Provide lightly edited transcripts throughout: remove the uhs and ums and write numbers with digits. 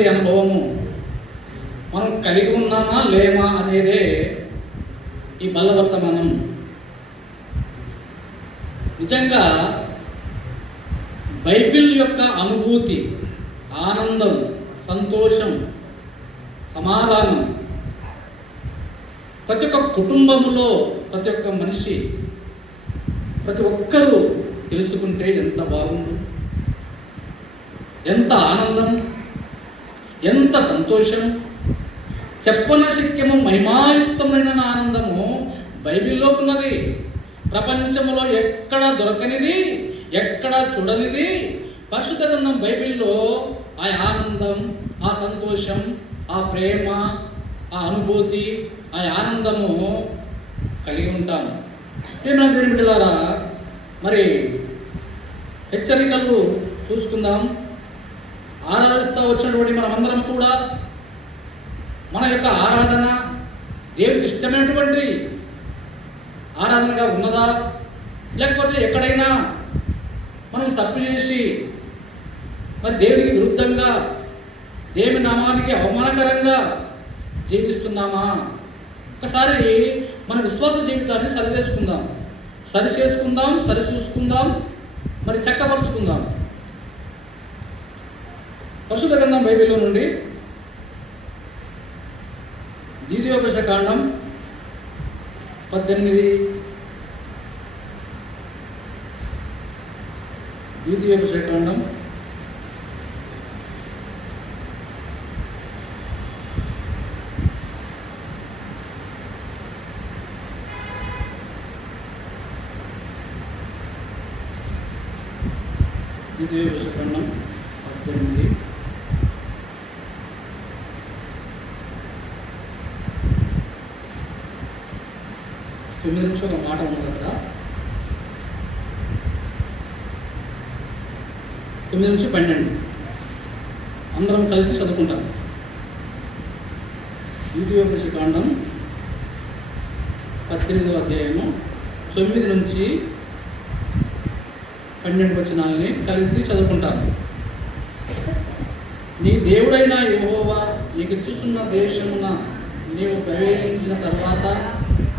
ఉన్నటువంటి అనుభవము మనం కలిగి ఉన్నామా లేమా అనేదే ఈ బలవర్తమానం. నిజంగా బైబిల్ యొక్క అనుభూతి, ఆనందం, సంతోషం, సమాధానం ప్రతి ఒక్క కుటుంబంలో ప్రతి ఒక్క మనిషి ప్రతి ఒక్కరూ తెలుసుకుంటే ఎంత బాగుండు, ఎంత ఆనందం, ఎంత సంతోషం, చెప్పనశక్యము మహిమాయుక్తమైన ఆనందము బైబిల్లో ఉన్నది. ప్రపంచంలో ఎక్కడ దొరకనిది, ఎక్కడ చూడనిది పరిశుద్ధ గ్రంథం బైబిల్లో ఆ ఆనందం, ఆ సంతోషం, ఆ ప్రేమ, ఆ అనుభూతి, ఆ ఆనందము కలిగి ఉంటాము. దేవుని బిడ్డలారా, మరి హెచ్చరికలు చూసుకుందాం. ఆరాధిస్తూ వచ్చినటువంటి మనమందరం కూడా మన యొక్క ఆరాధన దేవుడికి ఇష్టమైనటువంటి ఆరాధనగా ఉన్నదా, లేకపోతే ఎక్కడైనా మనం తప్పు చేసి మరి దేవుడికి విరుద్ధంగా, దేవుని నామానికి అవమానకరంగా జీవిస్తున్నామా? ఒకసారి మన విశ్వాస జీవితాన్ని సరిచేసుకుందాం, సరిచూసుకుందాం, మరి చక్కపరుచుకుందాం. పరిశుద్ధ గ్రంథం బైబిల్లో నుండి ద్వితీయోపదేశకాండం 18, ద్వితీయోపదేశకాండం 18 9 నుంచి ఒక మాట ఉన్నది కదా, 9 నుంచి 12 అందరం కలిసి చదువుకుంటాం. ద్వితీయోపదేశకాండం 18వ అధ్యాయము 9 నుంచి 12 వచనాలని కలిసి చదువుకుంటాము. నీ దేవుడైన యెహోవా నీకు ఇచ్చుచున్న దేశమున నీవు ప్రవేశించిన తర్వాత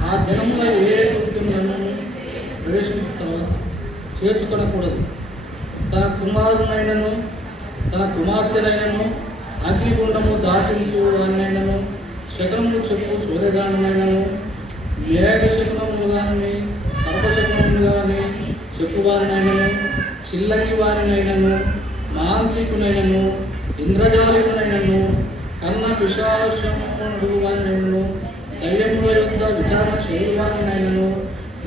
ఆ జనముల ఏ కుటుంబములను ప్రవేశించిన చేర్చుకొనకూడదు. తన కుమారునైనను తన కుమార్తెనైనను అగ్నిగుండము దాటించు వారినైనను శకనములు చెప్పు సూర్యగానైనను మేఘశకునములు కానీ సర్వశకునములు కానీ చెప్పువారినైనను చిల్లంగి వారినైనను మాంత్రికునైనను ఇంద్రజాలికునైనను కన్న పిశాచముడు వారినైనను దయ్యముల యొక్క విచారణ చేయువారినైనను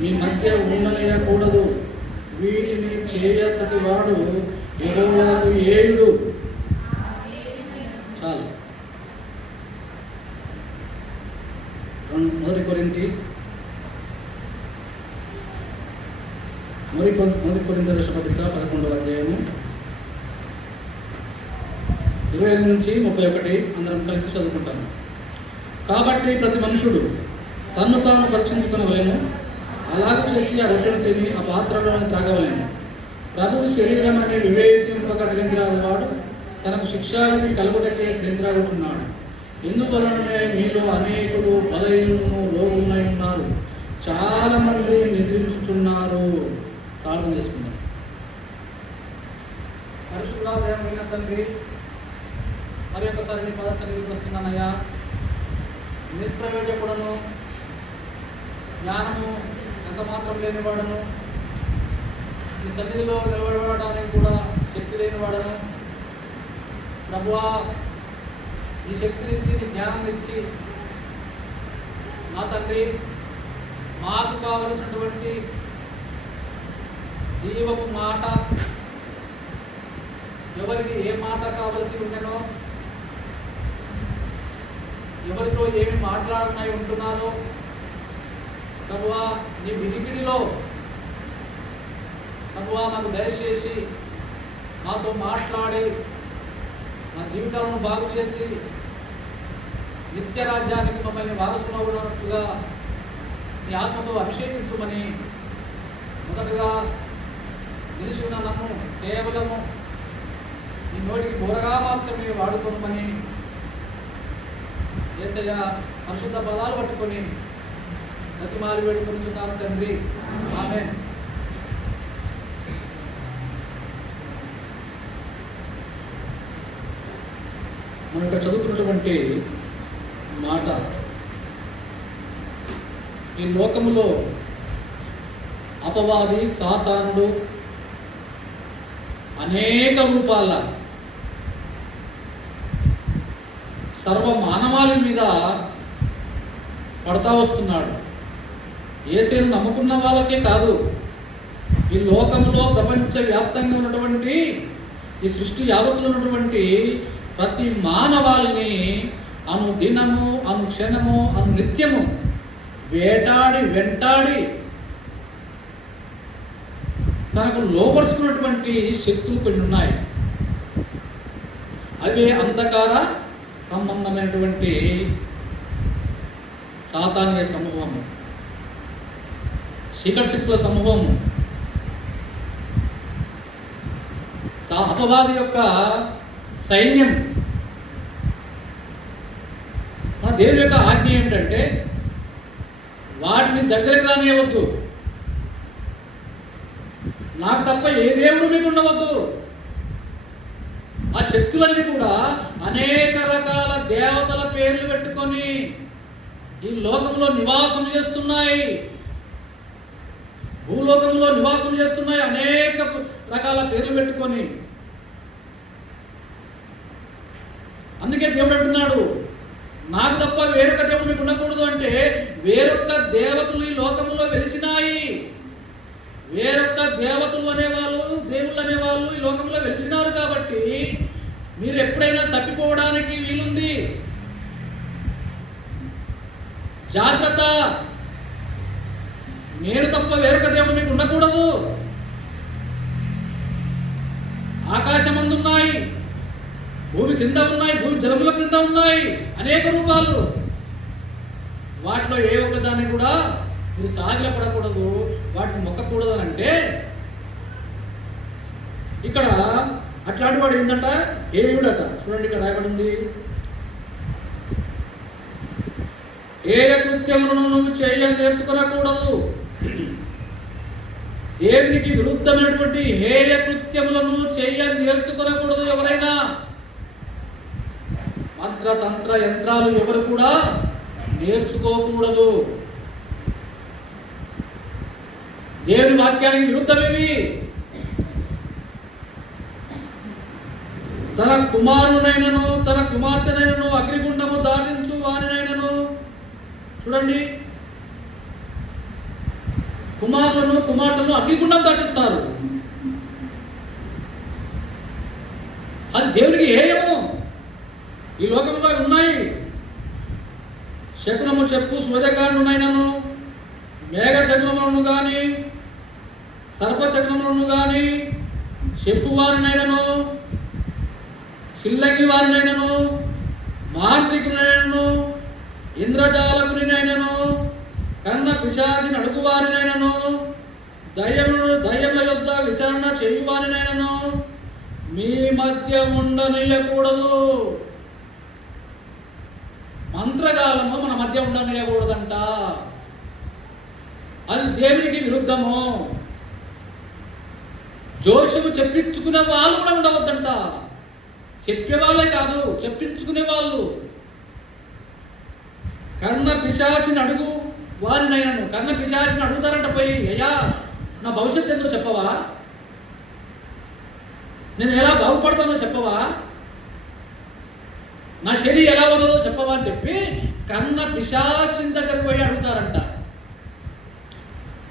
మీ మధ్య ఉండనియకూడదు. వీటిని చేయతటి వాడు యెహోవాకు ఏయుడు. చాలు. మొదటి కొరింథీ రాష్ట్రపతిక 11వ అధ్యాయము 25 నుంచి 31 అందరం కలిసి చదువుకుంటాము. కాబట్టి ప్రతి మనుషుడు తన్ను తాను పరీక్షించుకునవలేము, అలాగ చేసి ఆ రొట్టెను తిని ఆ పాత్రలను తాగవలేము. ప్రభువు శరీరం అనే వివేచింపక గ్రహించినవాడు తనకు శిక్షావిధి కలుగుటకే గ్రహించరాగుతున్నాడు. ఎందువలననే మీలో అనేకులు బలహీనులను రోగులై ఉన్నారు, చాలా మంది నిద్రించుచున్నారు. ప్రార్థన చేసుకుందాం. పరిశుద్ధమైన తండ్రి, మరి ఒకసారి నీ పద సన్నిధికి వస్తున్నానయ్యా. నిష్ప్రయోజకుడను, జ్ఞానము ఎంత మాత్రం లేనివాడను, నీ సన్నిధిలో నిలబడడానికి కూడా శక్తి లేనివాడను. ప్రభువా, నీ శక్తినిచ్చి నీ జ్ఞానం ఇచ్చి నా తండ్రి మాకు కావలసినటువంటి జీవము మాట, ఎవరికి ఏ మాట కావలసి ఉండేనో, ఎవరితో ఏమి మాట్లాడనై ఉంటున్నారో ప్రభువా, నీ వినికిడిలో ప్రభువా మాకు దయచేసి మాతో మాట్లాడి మా జీవితాలను బాగు చేసి నిత్య రాజ్యానికి మమ్మల్ని వారసులవునట్టుగా నీ ఆత్మతో అభిషేకించమని మొదటగా నిలిచి ఉన్న నన్ను కేవలము నీ నోటికి బోరగా మాత్రమే వాడుకోమని యేసయ్య పరిశుద్ధ పదాలు పట్టుకొని ప్రతిమాలు వేడుకొనిచున్నాను తండ్రి. ఆమేన్. మనం ఇక్కడ చదువుతున్నటువంటి మాట, ఈ లోకములో అపవాది సాతానుడు అనేక రూపాల సర్వ మానవాళి మీద పడతా వస్తున్నాడు. యేసుని నమ్ముకున్న వాళ్ళకే కాదు, ఈ లోకంలో ప్రపంచ వ్యాప్తంగా ఉన్నటువంటి ఈ సృష్టి యావత్తులో ఉన్నటువంటి ప్రతి మానవాళిని అనుదినము, అనుక్షణము, నిత్యము వేటాడి వెంటాడి తనకు లోపరుచుకున్నటువంటి శక్తులు కొన్ని ఉన్నాయి. అవే అంధకార సంబంధమైనటువంటి సాతానీయ సమూహము, చీకటి శక్తుల సమూహము, అపవాది యొక్క సైన్యం. మన దేవుని యొక్క ఆజ్ఞ ఏంటంటే వాటిని దగ్గరకు రానివ్వద్దు. నాకు తప్ప ఏ దేవుడు మీకు ఉండవద్దు. ఆ శక్తులన్నీ కూడా అనేక రకాల దేవతల పేర్లు పెట్టుకొని ఈ లోకంలో నివాసం చేస్తున్నాయి, భూలోకంలో నివాసం చేస్తున్నాయి. అనేక రకాల పేర్లు పెట్టుకొని. అందుకే దేవుడు అంటున్నాడు, నాకు తప్ప వేరొక దేవుడు మీకు ఉండకూడదు. అంటే వేరొక దేవతలు ఈ లోకంలో వెలిసినాయి. వేరొక దేవతలు అనేవాళ్ళు, దేవుళ్ళు అనేవాళ్ళు ఈ లోకంలో వెలిసినారు. కాబట్టి మీరు ఎప్పుడైనా తప్పిపోవడానికి వీలుంది. జాగ్రత్త. నేను తప్ప వేరొక దేవుడు మీకు ఉండకూడదు. ఆకాశమందు ఉన్నాయి, భూమి కింద ఉన్నాయి, భూమి జలముల కింద ఉన్నాయి అనేక రూపాలు. వాటిలో ఏ ఒక్కదాన్ని కూడా మీరు సాగిలపడకూడదు, వాటిని మొక్కకూడదు అని అంటే ఇక్కడ అట్లాంటి వాడు ఏంటంట, ఏయుడట. చూడండి ఇక్కడ రాయబడి ఉంది, ఏ కృత్యములను నువ్వు చేయ నేర్చుకోనకూడదు. దేవునికి విరుద్ధమైనటువంటి హేయ కృత్యములను చేయ నేర్చుకోనకూడదు. ఎవరైనా మంత్ర తంత్ర యంత్రాలు ఎవరు కూడా నేర్చుకోకూడదు. దేవుని వాక్యానికి విరుద్ధమేవి. తన కుమారునైనను తన కుమార్తెనైనను అగ్నిగుండము దాటించు వారినైనను. చూడండి, కుమారులను కుమార్తెను అగ్నిగుండం దాటిస్తారు. అది దేవునికి హేయము. ఈ లోకంలో ఉన్నాయి. శకునము చెప్పు స్వదగాండునైనను, మేఘ శకునములను కానీ, సర్పశకునములను కానీ చెప్పువారినైనను, చిల్లకి వారినైనను, మాంత్రికునైనను, ఇంద్రజాలకునినైనను, కన్న పిశాచిని అడుగువారినైనను, దయ్యముల యొద్ద విచారణ చేయువారినైనను మీ మధ్య ఉండనీయకూడదు. మంత్రగాలము మన మధ్య ఉండనీయకూడదంట. అది దేవునికి విరుద్ధము. జోషము చెప్పించుకునే వాళ్ళు కూడా ఉండవద్దంట. చెప్పేవాళ్ళే కాదు, చెప్పించుకునే వాళ్ళు. కర్ణ పిశాచిని అడుగు వారినైనాను. కర్ణ పిశాచిని అడుగుతారంట పోయి, అయ్యా నా భవిష్యత్తు ఎంతో చెప్పవా, నేను ఎలా బాగుపడతానో చెప్పవా, నా శరీరం ఎలా ఉన్నదో చెప్పవా అని చెప్పి కన్న పిశాచిని దగ్గరికి పోయి అడుగుతారంట.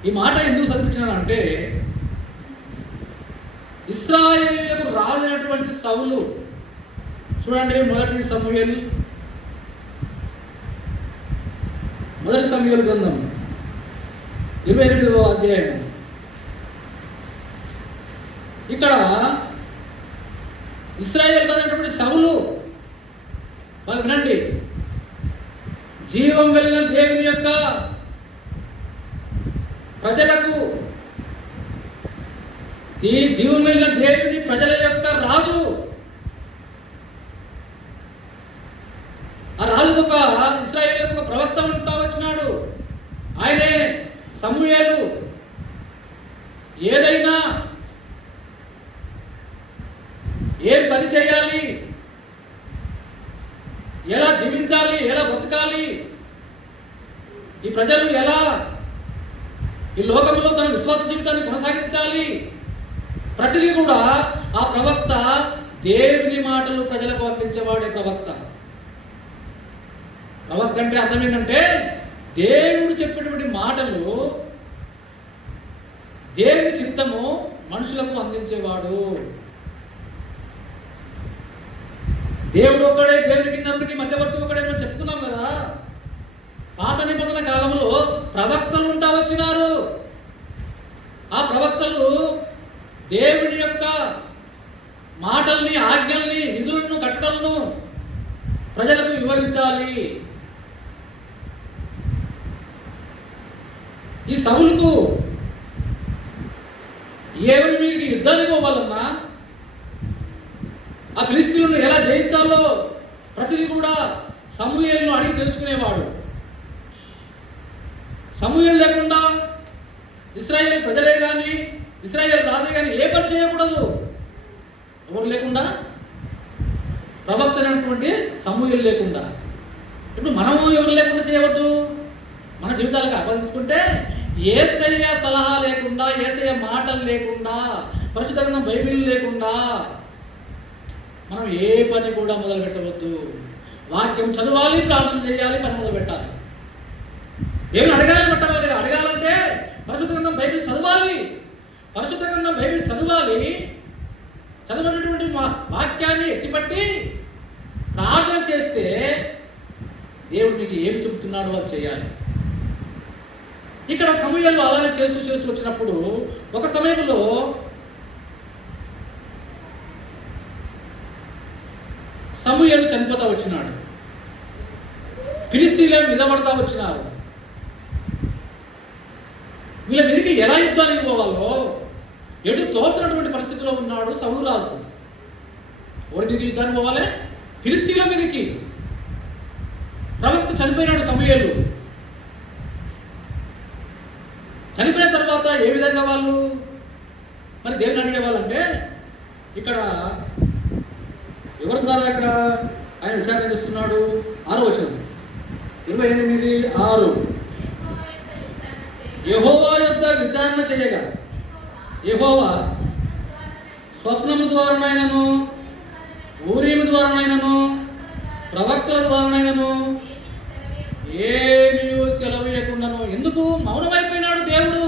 ఈ మాట ఎందుకు చదివించానంటే, ఇశ్రాయేలుకు రాజైనటువంటి సౌలు, చూడండి మొదటి సమూయేలు గ్రంథం 28వ అధ్యాయం. ఇక్కడ ఇశ్రాయేలు రాజైనటువంటి సౌలు, వాళ్ళు వినండి, జీవం కలిగిన దేవుని యొక్క ప్రజలకు, ఈ జీవం కలిగిన దేవుని ప్రజల యొక్క రాజు ఆ రాజు ఒక ఇశ్రాయేలుకు ఒక ప్రవక్త ఉంటా వచ్చినాడు. ఆయనే సమూయేలు. ఏదైనా ఏం పని చేయాలి, ఎలా జీవించాలి, ఎలా బతకాలి, ఈ ప్రజలు ఎలా ఈ లోకంలో తన విశ్వాస జీవితాన్ని కొనసాగించాలి, ప్రతిదీ కూడా ఆ ప్రవక్త దేవుని మాటలు ప్రజలకు అందించేవాడే ప్రవక్త. ప్రవక్త అంటే అర్థం ఏంటంటే దేవుడు చెప్పినటువంటి మాటలు, దేవుని చిత్తము మనుషులకు అందించేవాడు. దేవుడు ఒకడే, దేవునికి అందరికీ మధ్యవర్తి ఒకడే మనం చెప్తున్నాం కదా. పాత నిబంధన కాలంలో ప్రవక్తలు ఉంటా వచ్చినారు. ఆ ప్రవక్తలు దేవుని యొక్క మాటల్ని, ఆజ్ఞల్ని, విధులను, కట్టడలను ప్రజలకు వివరించాలి. ఈ సౌలుకు ఎవరి మీద యుద్ధానికి పోవాలన్నా, ఆ ఫిలిష్తీయులను ఎలా జయించాలో ప్రతిదీ కూడా సమూయేలును అడిగి తెలుసుకునేవాడు. సమూయేలు లేకుండా ఇశ్రాయేలు ప్రజలే కానీ, ఇశ్రాయేలు రాజే కానీ ఏ పని చేయకూడదు. ఎవరు లేకుండా, ప్రవక్త అయినటువంటి సమూయేలు లేకుండా. ఇప్పుడు మనము ఎవరు లేకుండా చేయవద్దు. మన జీవితాలకు ఆపాదించుకుంటే యేసయ్య సలహా లేకుండా, యేసయ్య మాటలు లేకుండా, పరిశుద్ధ గ్రంథం బైబిల్ లేకుండా మనం ఏ పని కూడా మొదలు పెట్టవద్దు. వాక్యం చదవాలి, ప్రార్థన చేయాలి, పని మొదలు పెట్టాలి. దేవుని అడగాలి, పట్టవాలి. అడగాలంటే పరిశుద్ధ గ్రంథం బైబిల్ చదవాలి. పరిశుద్ధ గ్రంథం బైబిల్ చదవాలి. చదవనటువంటి వాక్యాన్ని ఎత్తిపట్టి ప్రార్థన చేస్తే దేవుడు నీకు ఏమి చెబుతున్నాడో అది చేయాలి. ఇక్కడ సమూయేలు అలానే చేస్తూ వచ్చినప్పుడు ఒక సమయంలో సమూయేలు చనిపోతా వచ్చినాడు. ఫిలిష్తీయులు మిదపడతా వచ్చినారు. వీళ్ళ మీదకి ఎలా యుద్ధానికి పోవాలో ఎటు తోచినటువంటి పరిస్థితిలో ఉన్నాడు సౌలు రాజు. ఎవరి మీదకి యుద్ధానికి పోవాలి? ఫిలిష్తీయుల మీదకి. ప్రవక్త చనిపోయినాడు సమూయేలు. చనిపోయిన తర్వాత ఏ విధంగా వాళ్ళు మరి దేవుని అడిగేవాళ్ళంటే, ఇక్కడ ఎవరి ద్వారా ఇక్కడ ఆయన విచారణ చేస్తున్నాడు. 6వ వచనం 28:6 యెహోవా యొద్ద విచారణ చేయగా యెహోవా స్వప్నము ద్వారానైనను, ఊరీము ద్వారానైనను, ప్రవక్తల ద్వారానైనను ఏమీ సెలవీయకుండాను. ఎందుకు మౌనమైపోయినాడు దేవుడు?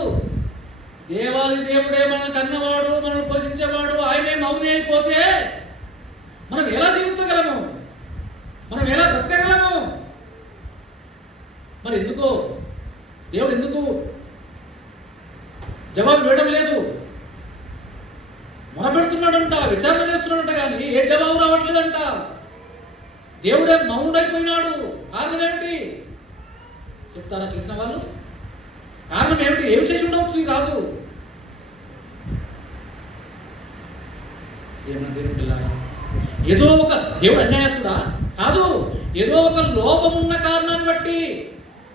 దేవాది దేవుడే మనల్ని కన్నవాడు, మనల్ని పోషించేవాడు. ఆయనే మౌని అయిపోతే మనం ఎలా జీవించగలము? మనం ఎలా బ్రతకగలము? మరి ఎందుకో దేవుడు ఎందుకు జవాబు ఇవ్వడం లేదు? మొరపెడుతున్నాడంట, విచారణ చేస్తున్నాడంట, కానీ ఏ జవాబు రావట్లేదంట. దేవుడే మౌనుడైపోయినాడు. కారణం ఏమిటి చెప్తారా తెలిసిన వాళ్ళు? కారణం ఏమిటి? ఏమి చేసి ఉండవచ్చు ఈ రాజు? ఏమన్నా దేవుని పిల్లరా, ఏదో ఒక దేవుడు అన్యాయస్తుడా? కాదు. ఏదో ఒక లోపం ఉన్న కారణాన్ని బట్టి,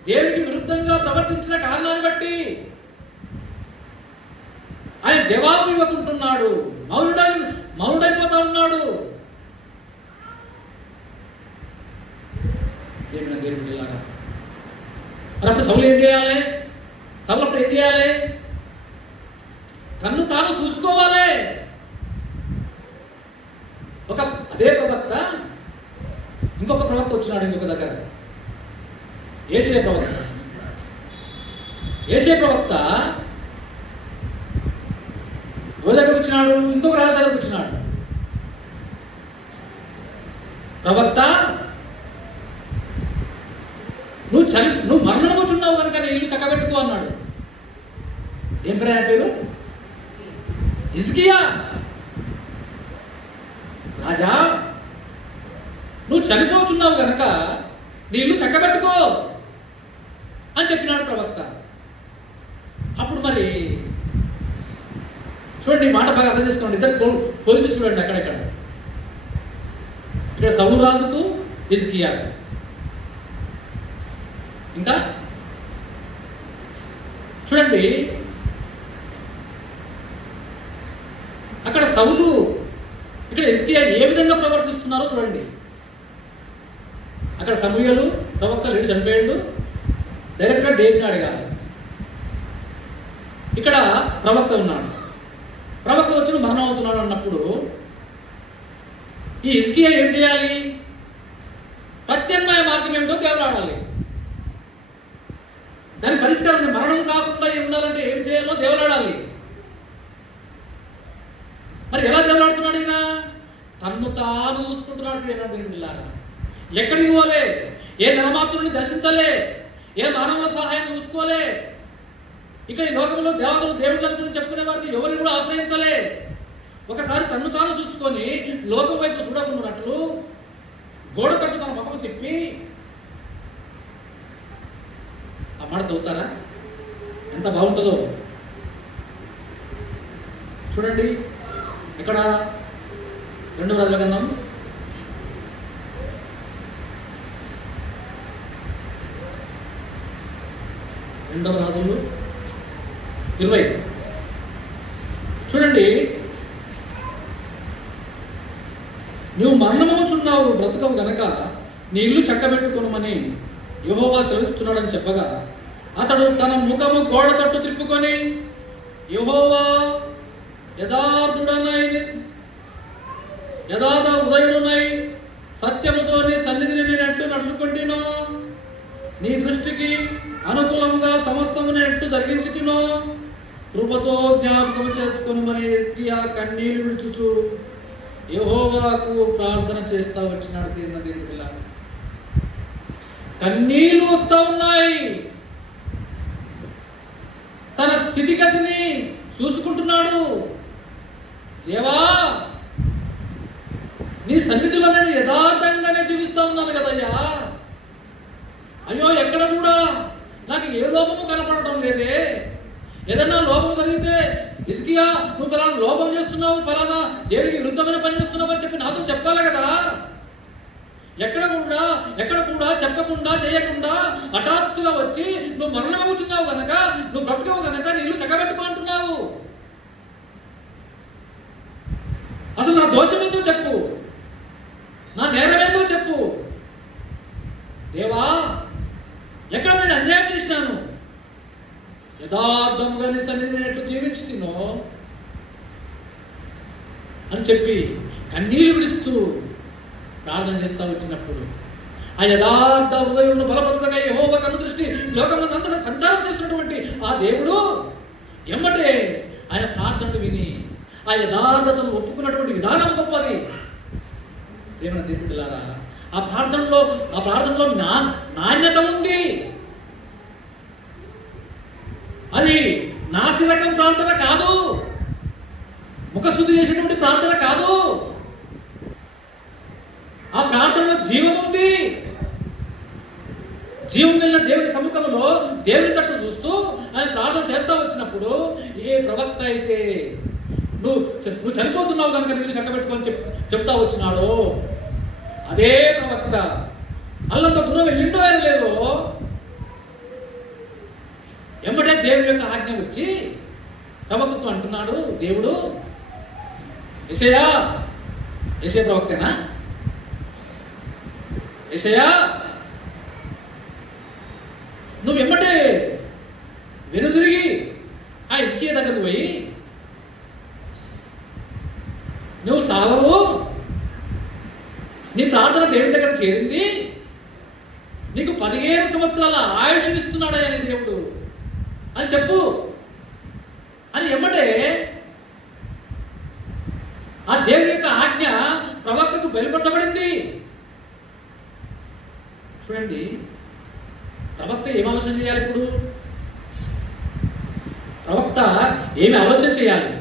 దేవునికి విరుద్ధంగా ప్రవర్తించిన కారణాన్ని బట్టి ఆయన జవాబు ఇవ్వకుంటున్నాడు. మౌనుడైపోతా ఉన్నాడు. దేవుని పిల్లరా, మరి అప్పుడు సౌలు ఏం చేయాలి? సౌలు అప్పుడు ఏం చేయాలి? తన్ను తాను చూసుకోవాలి. అదే ప్రవక్త ఇంకొక ప్రవక్త వచ్చినాడు ఇంకొక దగ్గర. యేషయ ప్రవక్త ఎవరి దగ్గరకు వచ్చినాడు? ఇంకొక రాజు దగ్గరకు వచ్చినాడు. ప్రవక్త, నువ్వు మరణం కూర్చున్నావు కనుక నీ ఇల్లు చక్కబెట్టుకో అన్నాడు. ఏం పేరు? హిజ్కియా. రాజా, నువ్వు చనిపోతున్నావు కనుక నీ ఇల్లు చక్కబెట్టుకో అని చెప్పినాడు ప్రవక్త. అప్పుడు మరి చూడండి, మాట బాగా అర్థం చేసుకోండి. ఇద్దరు పోల్చి చూడండి. అక్కడెక్కడ ఇక్కడ సౌలు రాజుకు హిజ్కియాకు. ఇంకా చూడండి, అక్కడ సౌలు, ఇక్కడ హిజ్కియా ఏ విధంగా ప్రవర్తిస్తున్నారో చూడండి. అక్కడ సమూయేలు ప్రవక్త లేడు, చనిపోయాడు, డైరెక్ట్గా డేవిడ్ని అడగాలి. ఇక్కడ ప్రవక్త ఉన్నాడు, ప్రవక్త వచ్చి మరణం అవుతున్నాడు అన్నప్పుడు ఈ హిజ్కియా ఏం చేయాలి? ప్రత్యామ్నాయ మార్గం ఏమిటో దేవులాడాలి. దాని పరిష్కారం మరణం కాకుండా ఉండాలంటే ఏం చేయాలో దేవులాడాలి. మరి ఎలా దేవులాడుతున్నాడు ఈయన? తన్ను తాను చూసుకుంటున్నాడు. ఎక్కడికి పోలే, ఏ నరమాత్రుని దర్శించలే, ఏ మానవ సహాయం చూసుకోలే, ఇక ఈ లోకంలో దేవతలు దేవుళ్ళ గురించి చెప్పుకునే వారిని ఎవరిని కూడా ఆశ్రయించలే. ఒకసారి తన్ను తాను చూసుకొని లోకం వైపు చూడకున్నట్లు గోడ కట్టు తన ముఖం తిప్పి ఆ మాట చదువుతారా? ఎంత బాగుంటుందో చూడండి. ఇక్కడ 2 రాజుల గ్రంథం 2వ రాజులు 20 చూడండి. నువ్వు మరణమవుచున్నావు, బ్రతకవు గనక నీ ఇల్లు చక్కబెట్టుకొనుమని యెహోవా సెలవిస్తున్నాడని చెప్పగా అతడు తన ముఖము గోడ తట్టు తిప్పుకొని, యెహోవా యథార్థుడనై యథార్థ హృదయుడునై సత్యముతో నీ సన్నిధిని నేను ఎట్టు నడుచుకుంటునో, నీ దృష్టికి అనుకూలముగా సమస్తము నేను ఎట్టు జరిగించుతునో కృపతో జ్ఞాపకం చేసుకొనుమని హిజ్కియా కన్నీరు విడుచుచు యెహోవాకు ప్రార్థన చేస్తా వచ్చినాడు. దేవుని పిల్ల కన్నీళ్లు వస్తా ఉన్నాయి. తన స్థితిగతిని చూసుకుంటున్నాడు. దేవా, నీ సన్నిధిలో నేను యథార్థంగానే జీవిస్తా ఉన్నాను కదయ్యా. అయ్యో, ఎక్కడ కూడా నాకు ఏ లోపము కనపడటం లేదే. ఏదన్నా లోపం జరిగితే హిజ్కియా నువ్వు ఫలానా లోపం చేస్తున్నావు, ఫలానా దేవుడికి విరుద్ధమైన పని చేస్తున్నావు అని చెప్పి నాతో చెప్పాలి కదా. ఎక్కడ కూడా చెప్పకుండా చేయకుండా హఠాత్తుగా వచ్చి నువ్వు మరణమవుతున్నావు కనుక, నువ్వు బ్రతకవు కనుక నీ ఇల్లు చక్కబెట్టుకుంటున్నావు. అసలు నా దోషం ఏందో చెప్పు, నా నేరం ఏందో చెప్పు. దేవా, ఎక్కడ నేను అన్యాయం చేసినాను? యథార్థముగా నీ సన్నిధిని నేను ఎట్లు జీవించుతున్నో అని చెప్పి కన్నీరు విడుస్తూ ప్రార్థన చేస్తా వచ్చినప్పుడు ఆ యథార్థ హృదయులను బలపరుచుటకై యెహోవా కనుదృష్టి లోకమందంతటా సంచారం చేస్తున్నటువంటి ఆ దేవుడు ఎమ్మటే ఆయన ప్రార్థనలు విని ఆ యథార్థతను ఒప్పుకున్నటువంటి విధానం గొప్పది. దేవుని దేవుడిలారా, ఆ ప్రార్థనలో నాణ్యత ఉంది. అది నాసిరకం ప్రార్థన కాదు, ముఖశుద్ధి చేసేటువంటి ప్రార్థన కాదు. ఆ ప్రార్థనలో జీవం ఉంది. జీవం కలిగిన దేవుని సముఖంలో దేవుని తట్టు చూస్తూ ఆయన ప్రార్థన చేస్తా వచ్చినప్పుడు ఏ ప్రవక్త అయితే నువ్వు చనిపోతున్నావు కనుక నీళ్ళు చక్కబెట్టుకొని చెప్తా వచ్చినాడో అదే ప్రవక్త అల్లంత దూరం వెళ్ళిండో లేదో ఎమ్మటే దేవుని యొక్క ఆజ్ఞ వచ్చి ప్రవక్తతో అంటున్నాడు దేవుడు, యెషయా ప్రవక్తేనా? యెషయా, నువ్వు ఎమ్మటే వెనుదిరిగి ఆ హిజ్కియా దగ్గరకు పోయి నువ్వు సావవు, నీ ప్రార్థన దేవుడి దగ్గర చేరింది, నీకు 15 సంవత్సరాల ఆయుష్నిస్తున్నాడా అని దేవుడు అని చెప్పు అని ఎమ్మటే ఆ దేవుని యొక్క ఆజ్ఞ ప్రవక్తకు బయలుపరచబడింది. చూడండి, ప్రవక్త ఏం ఆలోచన చేయాలి? ఇప్పుడు ప్రవక్త ఏమి ఆలోచన చేయాలి?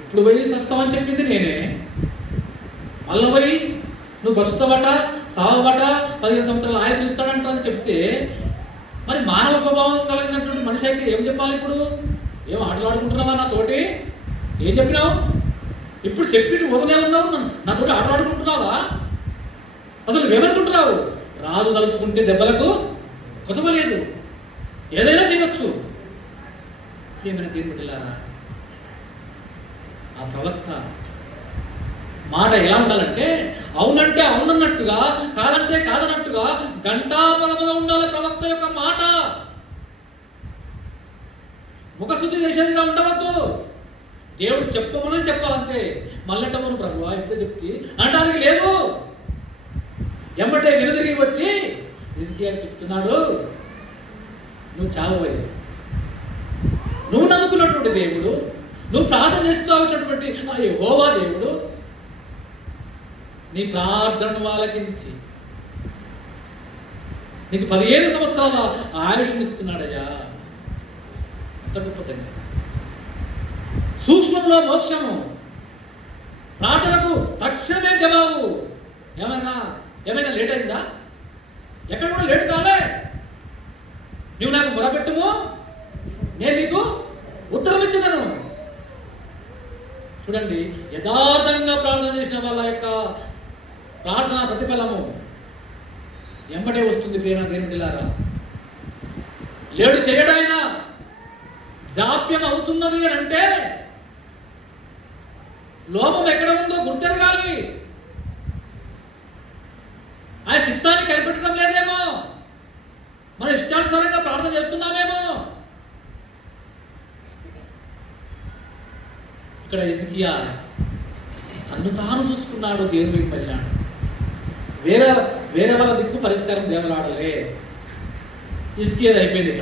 ఇప్పుడు పోయి సస్తామని చెప్పింది నేనే, మళ్ళీ పోయి నువ్వు బతుకుతావట, సావబట, 15 సంవత్సరాలు ఆయుష్ ఇస్తాడంట అని చెప్తే మరి మానవ స్వభావం కలిగినటువంటి మనిషి అయితే ఏం చెప్పాలి? ఇప్పుడు ఏం ఆటలాడుకుంటున్నావా నాతోటి? ఏం చెప్పినావు? ఇప్పుడు చెప్పి నువ్వు వదలే ఉన్నావు, నాతోటి ఆటలాడుకుంటున్నావా? అసలు నువ్వేమనుకుంటున్నావు? రాజు తలుచుకుంటే దెబ్బలకు కొదవలేదు, ఏదైనా చేయవచ్చు. ఏమైనా దేవుని బిడ్డలారా, ఆ ప్రవక్త మాట ఎలా ఉండాలంటే అవునంటే అవునన్నట్టుగా, కాదంటే కాదన్నట్టుగా ఘంటాపదముగా ఉండాలి ప్రవక్త యొక్క మాట. ముఖశుద్ధి చేసేదిగా ఉండవద్దు. దేవుడు చెప్పమని చెప్పాలంటే మళ్ళంటమను ప్రభువా ఎప్పుడు చెప్తే అనడానికి లేదు. ఎమ్మటే వెనుదిరిగి వచ్చి హిజ్కియా చెప్తున్నాడు, నువ్వు చావబోయే, నువ్వు నమ్ముకున్నటువంటి దేవుడు, నువ్వు ప్రార్థన చేస్తూ వచ్చినటువంటి ఆ యెహోవా దేవుడు నీ ప్రార్థన వాళ్ళకించి నీకు 15 సంవత్సరాల ఆయుష్ని ఇస్తున్నాడయ్యా. అంత గొప్ప సూక్ష్మంలో మోక్షము, ప్రార్థనకు తక్షణమే జవాబు. ఏమైనా లేట్ అయిందా? ఎక్కడ కూడా లేట్ కాలే. నువ్వు నాకు మొరపెట్టుము, నేను నీకు ఉత్తరం ఇచ్చినాను. చూడండి, యథార్థంగా ప్రార్థన చేసిన వాళ్ళ యొక్క ప్రార్థన ప్రతిఫలము ఎంబడే వస్తుంది. ప్రేమ దేవుని బిడ్డలారా, లేడు చేయడమైనా జాప్యం అవుతున్నది అని అంటే లోపం ఎక్కడ ఉందో గుర్తెరగాలి. ఆయన చిత్తాన్ని కనిపెట్టడం లేదేమో, మన ఇష్టానుసారంగా ప్రార్థన చేస్తున్నామేమో. ఇక్కడ హిజ్కియా తన్ను తాను చూసుకున్నాడు, దేవుని వైపు వెళ్ళాడు. వేరే వాళ్ళ దిక్కు పరిష్కారం దేవులాడలే. హిజ్కియా అయిపోయింది.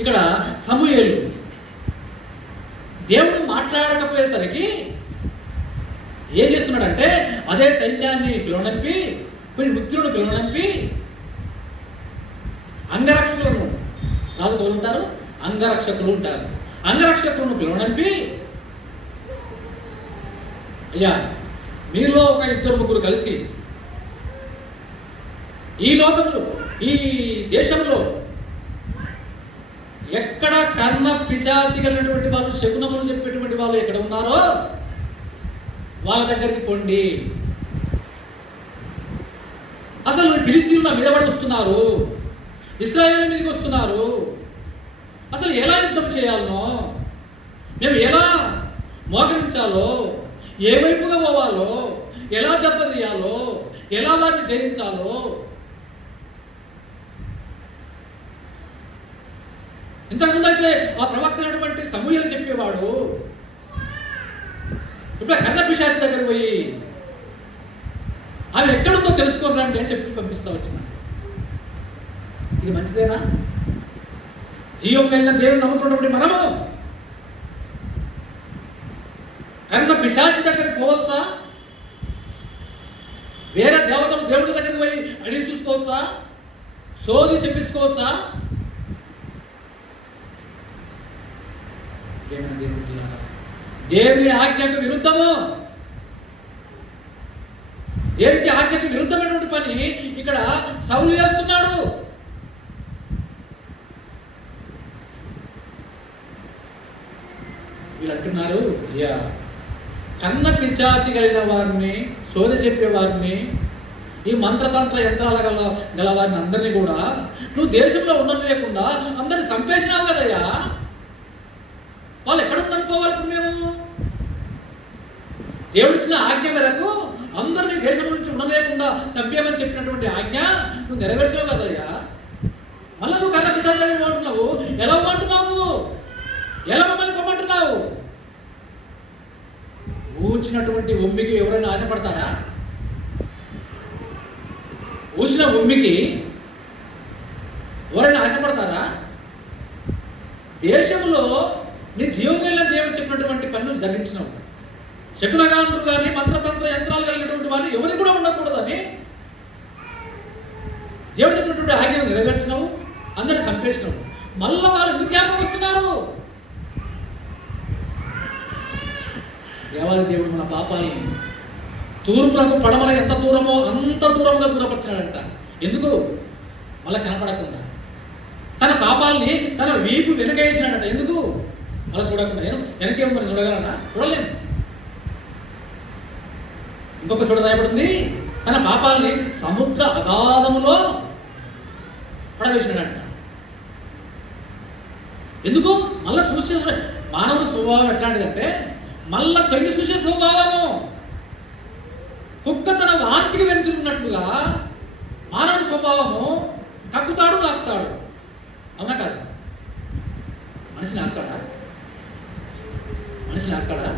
ఇక్కడ సమూయేలు దేవుడు మాట్లాడకపోయేసరికి ఏం చేస్తున్నాడంటే అదే సైన్యాన్ని పిలువనంపి, కొన్ని వృత్తులను పిలువనంపి, అంగరక్షకులను రాజులు ఉంటారు, అంగరక్షకులు ఉంటారు, అంగరక్షకులను పిలువనంపి, అయ్యా మీలో ఒక 2-3 కలిసి ఈ లోకంలో, ఈ దేశంలో ఎక్కడ కర్ణ పిశాచి కలిగినటువంటి వాళ్ళు, శకునములు చెప్పేటువంటి వాళ్ళు ఎక్కడ ఉన్నారో వాళ్ళ దగ్గరికి పొండి. అసలు ఫిలిస్తీయులు నా మీద పడి వస్తున్నారు, ఇశ్రాయేలు మీదకి వస్తున్నారు, అసలు ఎలా యుద్ధం చేయాలనో, మేము ఎలా మోకరించాలో, ఏ వైపుగా పోవాలో, ఎలా దెబ్బతీయాలో, ఎలా వారిని జయించాలో. ఇంతకుముందు అయితే ఆ ప్రవక్త అయినటువంటి సమూయేలు చెప్పేవాడు. ఇప్పుడు కర్ణ పిశాచి దగ్గర పోయి అవి ఎక్కడుందో తెలుసుకోరండి అని చెప్పి పంపిస్తా వచ్చిన. ఇది మంచిదేనా? జీవం వెళ్ళిన దేవుని నమ్ముకున్నప్పుడు మనము కర్ణ పిశాచి దగ్గరికి పోవచ్చా? వేరే దేవతలు దేవుడి దగ్గరికి పోయి అడిగి చూసుకోవచ్చా? సోది చెప్పించుకోవచ్చా? దేవుని ఆజ్ఞకు విరుద్ధము, దేవునికి ఆజ్ఞకు విరుద్ధమైనటువంటి పని ఇక్కడ సౌలు చేస్తున్నాడు. వీళ్ళు అంటున్నారు, అయ్యా కన్న పిశాచి కలిగిన వారిని, సోద చెప్పే వారిని, ఈ మంత్రతంత్ర యంత్రాల గల వారిని అందరినీ కూడా నువ్వు దేశంలో ఉండలేకుండా అందరిని చంపేసినావు కదయ్యా. వాళ్ళు ఎక్కడ అనుకోవాలి? మేము దేవుడిచ్చిన ఆజ్ఞ మేరకు అందరినీ దేశం నుంచి ఉండలేకుండా చంపేమని చెప్పినటువంటి ఆజ్ఞ నువ్వు నెరవేర్చావు కదయ్యా. మళ్ళీ నువ్వు కన్న పిశాచి దగ్గర పోంటున్నావు. ఎలా పోంటున్నావు? ఎలా మమ్మల్ని పొమ్మంటున్నావు? ఊచినటువంటి ఉమ్మికి ఎవరైనా ఆశపడతారా? ఊసిన ఉమ్మికి ఎవరైనా ఆశపడతారా? దేశంలో నీ జీవం కలిగిన దేవుడు చెప్పినటువంటి పనులు జరిగించినావు. శకునగానులు కానీ మంత్రతంత్ర యంత్రాలు కలిగినటువంటి వారిని ఎవరికి కూడా ఉండకూడదని దేవుడు చెప్పినటువంటి ఆజ్ఞను నెరవేర్చినావు, అందరిని చంపేసినావు. మళ్ళా వాళ్ళు ఎందుకు జ్ఞాపకం వస్తున్నారు? దేవాలయ దేవుడు మన పాపాలని తూర్పులకు పడమల ఎంత దూరమో అంత దూరంగా దూరపరిచాడంట. ఎందుకు? మళ్ళీ కనపడకుండా తన పాపాలని తన వీపు వెనకేసినాడట. ఎందుకు? మళ్ళీ చూడకుండా. నేను వెనకేమో మరి చూడగలనా? చూడలేను. ఇంకొక చూడ రాయబడింది, తన పాపాలని సముద్ర అగాధములో పడవేసినాడంట. ఎందుకు? మళ్ళీ చూసే మానవుడి స్వభావం ఎట్లాంటిదంటే మళ్ళా తొంగి చూసే స్వభావము. కుక్క తన వాంతికి వెళ్తున్నట్లుగా మానవుడి స్వభావము కక్కుతాడు, నాకుతాడు. అవునా కాదు? మనిషిని ఆకుతాడా? మనిషిని ఆకుతాడా?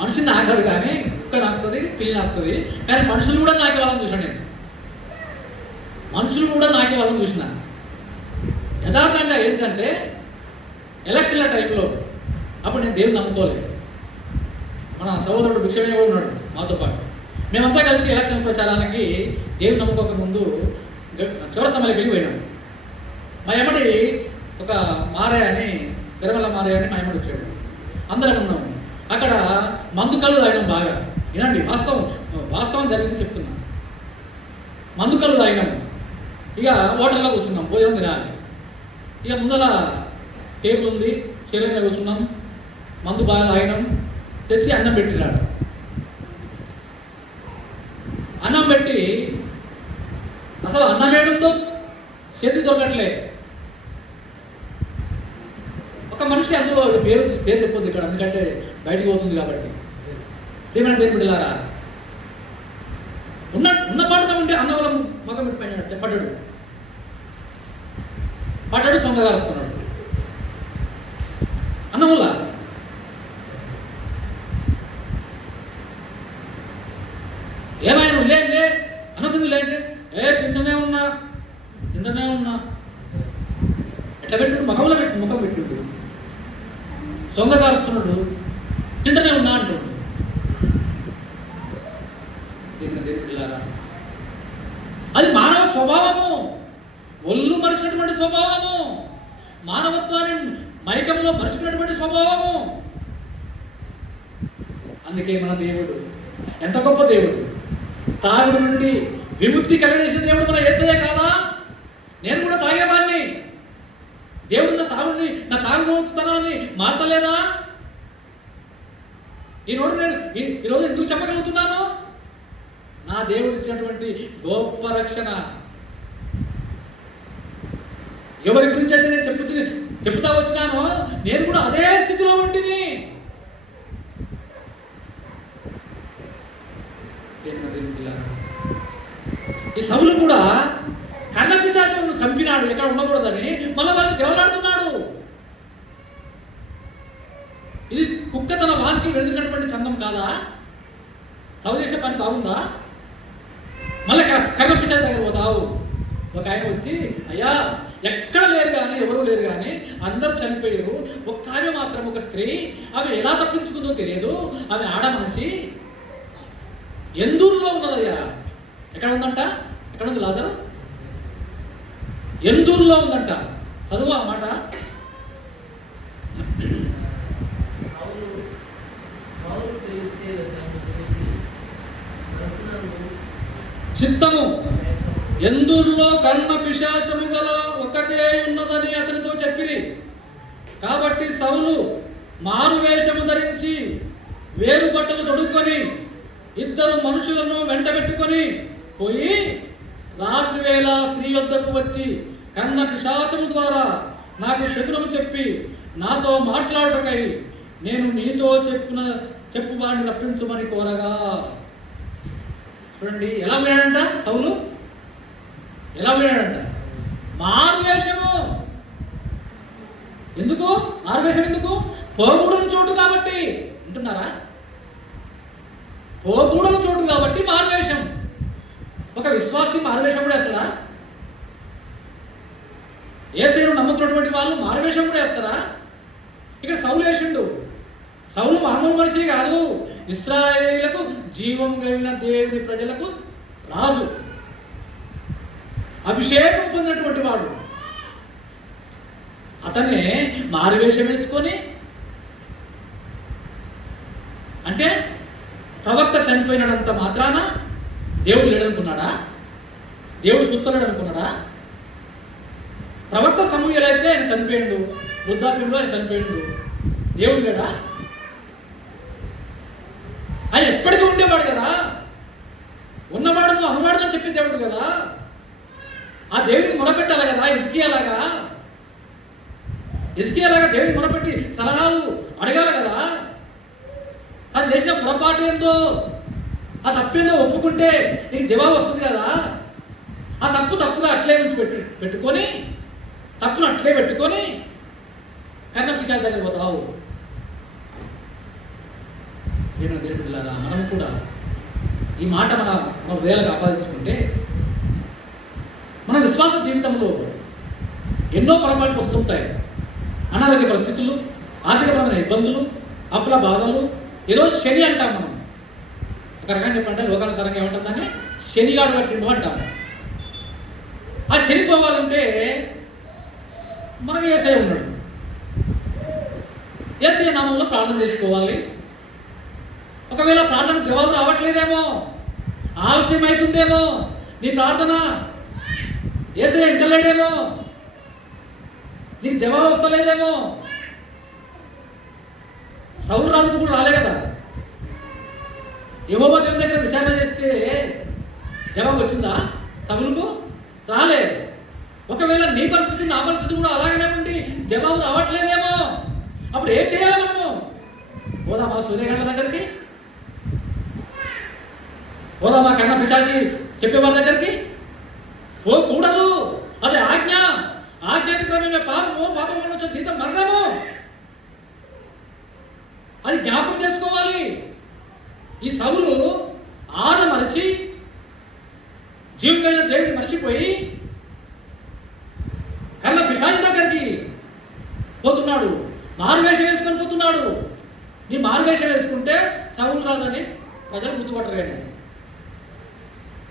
మనిషిని నాకాడు కానీ కుక్క నాకుతుంది, పిల్లి నాకుతుంది. కానీ మనుషులు కూడా నాకే వాళ్ళని చూసాను నేను. మనుషులు కూడా నాకే వాళ్ళని చూసిన. యథార్థంగా ఏంటంటే ఎలక్షన్ల టైంలో అప్పుడు నేను దేవుని నమ్ముకోలేదు. మన సహోదరుడు భిక్షమే కూడా ఉన్నాడు మాతో పాటు. మేమంతా కలిసి ఎలక్షన్ ప్రచారానికి దేవుని నమ్ముకోక ముందు చౌరస్తమలకి వెళ్ళిపోయినాం. మా ఎమ్మడి ఒక మారయ్య అని, తిరుమల మారయ్య అని మా ఎమ్మడి వచ్చాడు. అందరం ఉన్నాము. అక్కడ మందు కళ్ళు తాగినాం బాగా. వినండి, వాస్తవం జరిగింది చెప్తున్నాం. మందు కళ్ళు తాగినాము. ఇక హోటల్లో కూర్చున్నాం, భోజనం తినాలి. ఇక ముందర టేబుల్ ఉంది, చీర మీద కూర్చున్నాం, మందు బాగా తాగినాం. తెచ్చి అన్నం పెట్టినాడు. అన్నం పెట్టి అసలు అన్నం ఏడుందో చేతి దొరకట్లే. ఒక మనిషి అందులో పేరు చెప్పొద్దు ఇక్కడ, ఎందుకంటే బయటికి పోతుంది కాబట్టి. ఏమైనా పేరు పెట్టారా? ఉన్న పాటతో ఉంటే అన్నంలో మగం పెట్టిపోయినాడు. పడ్డాడు సొంగగారుస్తున్నాడు అన్నం వల్ల. ఏమైనా లే అన్నం తిందు లేంటే తింటూనే ఉన్నా ఎట్లా పెట్టిండు? ముఖం పెట్టిండు. సొంగ కారుస్తున్నాడు, తింటూనే ఉన్నా అంటాడు. అది మానవ స్వభావము, ఒళ్ళు మరిచినటువంటి స్వభావము, మానవత్వాన్ని మైకంలో మరిచినటువంటి స్వభావము. అందుకే మన దేవుడు ఎంత గొప్ప దేవుడు. తాగుడు నుండి విముక్తి కలిగేసిన దేవుడు మన యేసయ్య కాదా? నేను కూడా తాగేవాడిని. దేవుడు నా తాగుబోతుతనాన్ని మార్చలేదా? ఈరోజు ఎందుకు చెప్పగలుగుతున్నాను? నా దేవుడు ఇచ్చినటువంటి గొప్ప రక్షణ. ఎవరి గురించి అయితే నేను చెప్తా వచ్చినానో నేను కూడా అదే స్థితిలో ఉంటుంది. ఈ సౌలు కూడా కన్న పిశాచమును చంపినాడు, ఎక్కడ ఉండకూడదని, మళ్ళీ వాళ్ళు దేవలాడుతున్నాడు. ఇది కుక్క తన వాంతికి వెళ్తున్నటువంటి చందం కాదా? సౌలు చేసే పని బాగుందా? మళ్ళీ కన్న పిశాచ దగ్గర పోతావు. ఒక ఆయన వచ్చి, అయ్యా ఎక్కడ లేరు కానీ, ఎవరు లేరు కానీ అందరూ చనిపోయారు, ఒక ఆమె మాత్రం, ఒక స్త్రీ, ఆమె ఎలా తప్పించుకుందో తెలియదు, ఆమె ఆడ మనిషి ఎందూరులో ఉన్నదయ్యా. ఎక్కడ ఉందంట? ఎక్కడ ఉంది లాజరు? ఎందూరులో ఉందంట. చదువు ఆ మాట. చిత్తము ఎందూరులో కన్న పిశాచము గల ఒకటే ఉన్నదని అతనితో చెప్పిరి. కాబట్టి సౌలు మారు వేషము ధరించి వేరు బట్టలు తొడుక్కొని 2 మనుషులను వెంటబెట్టుకొని పోయి రాత్రి వేళ స్త్రీ వద్దకు వచ్చి కన్న పిశాచము ద్వారా నాకు శకునము చెప్పి నాతో మాట్లాడుటకై నేను నీతో చెప్పు వాడిని రప్పించుమని కోరగా. చూడండి ఎలా విన్నాడంట సౌలు, ఎలా విన్నాడంట? మారువేషము. ఎందుకు మారువేషం? ఎందుకు? పోకూడని చోటు కాబట్టి. వింటున్నారా? పోకూడని చోటు కాబట్టి మారువేషం. ఒక విశ్వాసి మారువేషం కూడా వేస్తారా? యేసయ్యను నమ్ముతున్నటువంటి వాళ్ళు మారువేషం కూడా వేస్తారా? ఇక్కడ సౌలు వేసిండు. సౌలు మామూలు మనిషి కాదు, ఇశ్రాయేలీయులకు జీవం కలిగిన దేవుని ప్రజలకు రాజు, అభిషేకం పొందినటువంటి వాడు. అతనే మారువేషం వేసుకొని, అంటే ప్రవక్త చనిపోయినంత మాత్రాన దేవుడు లేడనుకున్నాడా? దేవుడు చూస్తున్నాడు అనుకున్నాడా? ప్రవక్త సమూహలు అయితే ఆయన చనిపోయాడు, వృద్ధాప్యంలో ఆయన చనిపోయాడు, దేవుడు లేడా? ఆయన ఎప్పటికీ ఉండేవాడు కదా, ఉన్నవాడు అనువాడు అని చెప్పి దేవుడు కదా. ఆ దేవుడికి మొరపెట్టాలి కదా. ఇసుకేలాగా దేవుడికి మొరపెట్టి సలహాలు అడగాలి కదా. తను చేసిన పొరపాటు ఏందో, ఆ తప్పేందో ఒప్పుకుంటే నీకు జవాబు వస్తుంది కదా. ఆ తప్పుగా అట్లే పెట్టుకొని తప్పును అట్లే పెట్టుకొని కర్ణ పిశాచి దగ్గర పోతావు. ఏమైనా దేవుడిలాగా మనం కూడా ఈ మాట మన హృదయాలకు ఆపాదించుకుంటే మన విశ్వాస జీవితంలో ఎన్నో పొరపాట్లు వస్తుంటాయి. అనారోగ్య పరిస్థితులు, ఆర్థికపరమైన ఇబ్బందులు, అప్పుల బాధలు. ఈరోజు శని అంటాం మనం. ఒక రకంగా చెప్పంటే లోకానుసారంగా ఏమంటుందని శనిగాడు పట్టిండు అంటాము. ఆ శని పోవాలంటే మనం యేసయ్య ఉన్నాడు. యేసయ్య నామంలో ప్రార్థన చేసుకోవాలి. ఒకవేళ ప్రార్థన జవాబు రావట్లేదేమో, ఆలస్యం అవుతుందేమో, నీ ప్రార్థన యేసయ్య ఇంటలేడేమో, నీకు జవాబు వస్తలేదేమో. సౌలు రాజుకు కూడా రాలే కదా. యెహోవా దేవుని దగ్గర విచారణ చేస్తే జవాబు వచ్చిందా? సౌలుకు రాలే. ఒకవేళ నీ పరిస్థితి నా పరిస్థితి కూడా అలాగనే ఉండి జవాబు రావట్లేదేమో, అప్పుడు ఏం చేయాలి మనము? పోదామా సూర్యగంట దగ్గరికి? పోదామా కన్న పిశాచి చెప్పేవారి దగ్గరికి? పోకూడదు. అది ఆజ్ఞ. ఆజ్ఞాతిక్రమమే పాపం వచ్చే జీతం మరణము. అది జ్ఞాపకం చేసుకోవాలి. ఈ సౌలు ఆరు మనిషి జీవం కలిగిన దేవుడిని మర్చిపోయి కన్న పిశాచి దగ్గరికి పోతున్నాడు. మారువేషం వేసుకొని పోతున్నాడు. నీ మారువేషం వేసుకుంటే సౌలు రాదని ప్రజలు గుర్తుపట్టలేడు.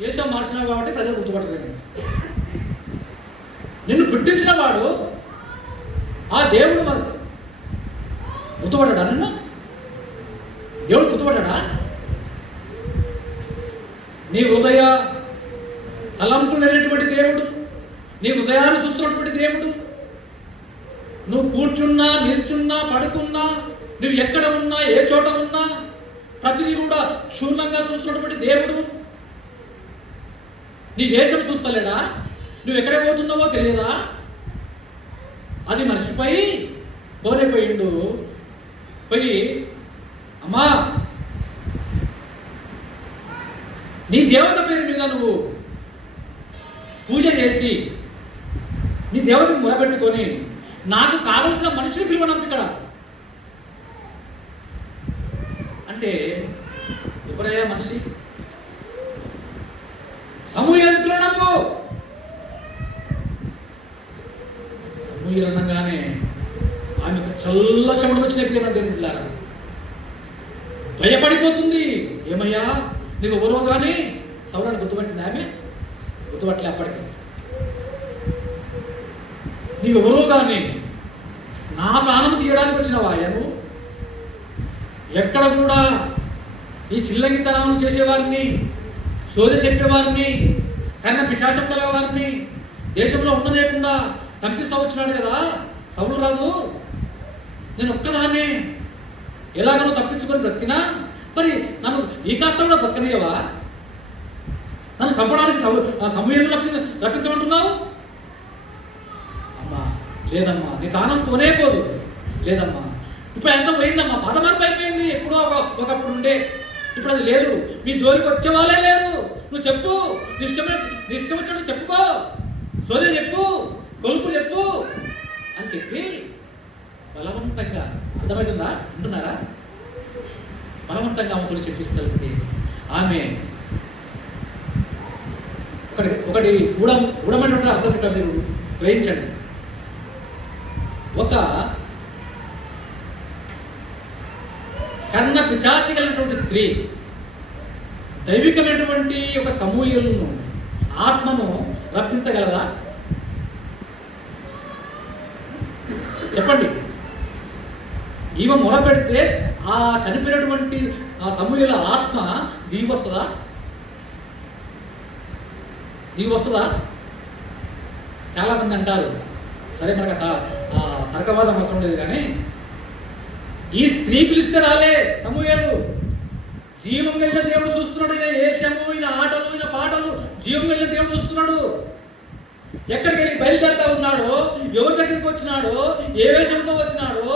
యేసు మార్చినావు కాబట్టి ప్రజలు గుర్తుపట్టలేడు. నిన్ను పుట్టించిన వాడు ఆ దేవుడు గుర్తుపడ్డా? నిన్ను దేవుడు గుర్తుపడ్డా? నీ హృదయ తలంపులు లేనటువంటి దేవుడు, నీ హృదయాన్ని చూస్తున్నటువంటి దేవుడు, నువ్వు కూర్చున్నా, నిల్చున్నా, పడుకున్నా, నువ్వు ఎక్కడ ఉన్నా, ఏ చోట ఉన్నా ప్రతిదీ కూడా క్షుణ్ణంగా చూస్తున్నటువంటి దేవుడు నీ వేషం చూస్తలేడా? నువ్వు ఎక్కడే పోతున్నావో తెలియదా? అది మర్చిపోయి పోయిపోయిండు. పోయి అమ్మా నీ దేవత పేరు మీద నువ్వు పూజ చేసి నీ దేవతకు మొరబెట్టుకొని నాకు కావలసిన మనిషిని పిలువడం ఇక్కడ అంటే ఎవరయ్యా మనిషి? సమూయేలు పిలవడము. సమూయేలు అనగానే ఆమెకు చల్ల చెమటలు వచ్చినట్టుగా దేవుడిలారా భయపడిపోతుంది. ఏమయ్యా నీకు ఎవరో కానీ సౌరాన్ని గుర్తుపట్టింది ఆమె? గుర్తుపట్టలే. అప్పటికి నీవు ఎవరో కానీ నా ప్రాణం తీయడానికి వచ్చినవా? నువ్వు ఎక్కడ కూడా ఈ చిల్లంగితనం చేసేవారిని, సోద చెప్పేవారిని, కన్న పిశాచం కలిగే వారిని దేశంలో ఉండలేకుండా చంపిస్తూ వచ్చినాడు కదా సౌలు రాజు. నేను ఒక్కదాన్నే ఎలాగనో తప్పించుకొని బ్రతికినా మరి నన్ను ఈ కాస్త కూడా బ్రతకనియవా? నన్ను చంపడానికి సమూహంలో రప్పించమంటున్నావు? అమ్మా లేదమ్మా, నీ ప్రాణం పోనే పోదు. లేదమ్మా, ఇప్పుడు ఎంత పోయిందమ్మా, పదమరపు అయిపోయింది. ఎప్పుడో ఒకప్పుడు ఉండే, ఇప్పుడు అది లేదు. మీ జోలికి వచ్చే వాళ్ళే లేరు. నువ్వు చెప్పు, నీ ఇష్టం వచ్చినట్టు చెప్పుకో, సోదే చెప్పు, కొలుపు చెప్పు అని చెప్పి బలవంతంగా, అర్థమవుతుందా? అంటున్నారా? బలవంతంగా ఆమెతో చెప్పిస్తుంది. ఆమె ఒకటి ఊడమంటే అర్థం ఉంటా, మీరు గ్రహించండి. ఒక కన్న పిచాచి కలిగినటువంటి స్త్రీ దైవికమైనటువంటి ఒక సమూహలను ఆత్మను రప్పించగలదా? చెప్పండి. ఈమె మొరపెడితే ఆ చనిపోయినటువంటి ఆ సమూహల ఆత్మ దిగి వస్తుందా? దిగి వస్తుందా? చాలామంది అంటారు, సరే మనకు తర్కవాదం అవసరం లేదు, కానీ ఈ స్త్రీ పిలిస్తే రాలే సమూహలు. జీవం కలిగిన దేవుడు చూస్తున్నాడు. ఈయన ఏషము, ఈయన ఆటలు, ఈయన పాటలు, జీవం కలిగిన దేవుడు చూస్తున్నాడు. ఎక్కడికి వెళ్ళి బయలుదేరుతా ఉన్నాడో, ఎవరి దగ్గరికి వచ్చినాడో, ఏ వేషంతో వచ్చినాడో,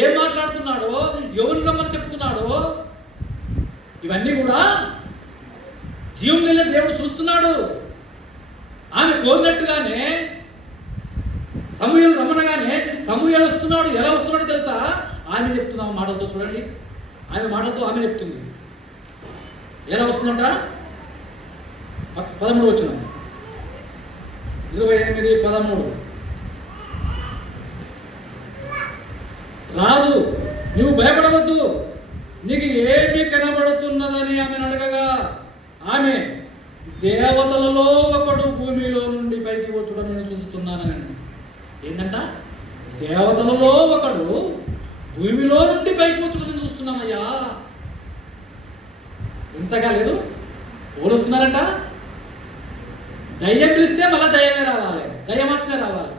ఏం మాట్లాడుతున్నాడో, ఎవరిని రమ్మని చెప్తున్నాడో, ఇవన్నీ కూడా జీవం వెళ్ళిన దేవుడు చూస్తున్నాడు. ఆమె కోరినట్టుగానే సమూయేలు రమ్మనగానే సమూయేలు వస్తున్నాడు. ఎలా వస్తున్నాడో తెలుసా? ఆమె చెప్తున్నాం మాటలతో. చూడండి, ఆమె మాటలతో ఆమె చెప్తుంది. ఎలా వస్తుందంట? 13 వచ్చిన 28:13 రాదు, నువ్వు భయపడవద్దు, నీకు ఏమి కనబడుతున్నదని ఆమెను అడగగా ఆమె, దేవతలలో ఒకడు భూమిలో నుండి పైకి వచ్చుట నేను చూస్తున్నానని. ఏంటంట? దేవతలలో ఒకడు భూమిలో నుండి పైకి వచ్చుట నేను చూస్తున్నామయ్యా. ఇంతగా లేదు, ఎవరు వస్తున్నారంట? దయ్యం పిలిస్తే మళ్ళీ దయ్యమే రావాలి, దయ్యమాత్మే రావాలి.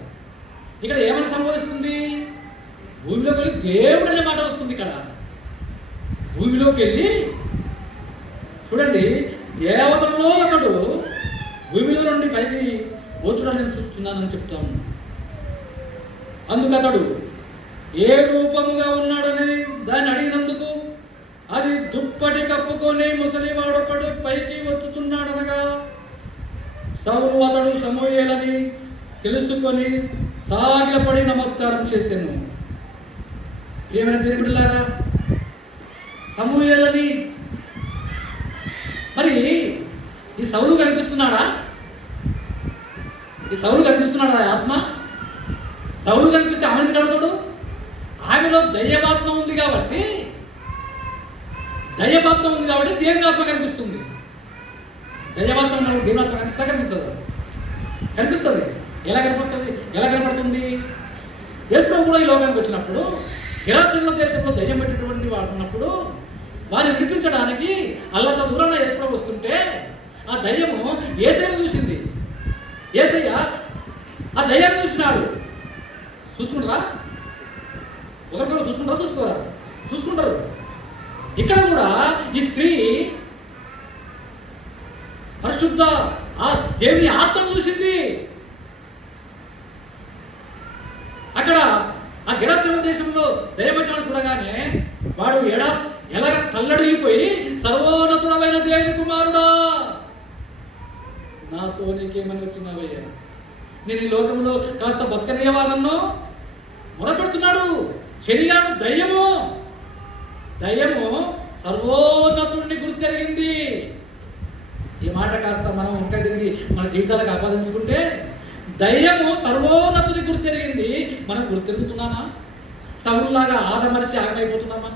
ఇక్కడ ఏమైనా సంభవిస్తుంది? భూమిలోకి వెళ్ళి దేవుడు అనే మాట వస్తుంది. ఇక్కడ భూమిలోకి వెళ్ళి చూడండి, దేవతల్లో ఒకడు భూమిలో నుండి పైకి వచ్చుడని నేను చూస్తున్నానని చెప్తాము. అందుకు అతడు ఏ రూపముగా ఉన్నాడని దాన్ని అడిగినందుకు, అది దుప్పటి కప్పుకొని ముసలివాడొకడు పైకి వచ్చుతున్నాడనగా, సౌలు అతడు సమూయేలని తెలుసుకొని సాగిలపడి నమస్కారం చేశాను. ఏమైనా సేవకులారా, సమూయేలని మరి ఈ సౌలు కనిపిస్తున్నాడా? ఈ సౌలు కనిపిస్తున్నాడా? ఆత్మ సౌలు కనిపిస్తే ఆమెను కడతాడు. ఆమెలో దయ్యమాత్మ ఉంది కాబట్టి దేవుని ఆత్మ కనిపిస్తుంది. దయ్యమాత్మ దేవుని ఆత్మ కనిపిస్తా కనిపిస్తుంది. ఎలా కనిపిస్తుంది? ఎలా కనపడుతుంది? యేసు కూడా ఈ లోకానికి వచ్చినప్పుడు గిరాసుల దేశంలో దయ్యం పెట్టినటువంటి వాడు ఉన్నప్పుడు వారిని విడిపించడానికి అల్లంత దూరాన యేసు వస్తుంటే ఆ దయ్యము యేసయ్యను చూసింది. యేసయ్య ఆ దయ్యాన్ని చూసినాడు. చూసుకుంటారా? ఒకరికొకరు చూసుకోరా? చూసుకుంటారు. ఇక్కడ కూడా ఈ స్త్రీ పరిశుద్ధ ఆ దేవుని ఆత్మను చూసింది. అక్కడ ఆ గిరాసుల దేశంలో దయ్యపట్టిన చూడగానే వాడు ఎలాగ కల్లడిల్లిపోయి, సర్వోన్నతుడమైన దేవుని కుమారుడా, నాతో నీకేమని వచ్చినావయ్యా? నేను ఈ లోకంలో కాస్త బతకనియవాదన్నో మొరపెడుతున్నాడు. శరీరాను దయ్యము సర్వోన్నతుడిని గుర్తెరిగింది. ఈ మాట కాస్త మనం ఇంకా తిరిగి మన జీవితాలకు ఆపాదించుకుంటే, దయ్యము సర్వోన్నతుని గుర్తెరిగింది. మనం గుర్తెరుగుతున్నామా? సౌలులాగా ఆదమరిచి ఆగమైపోతున్నామా?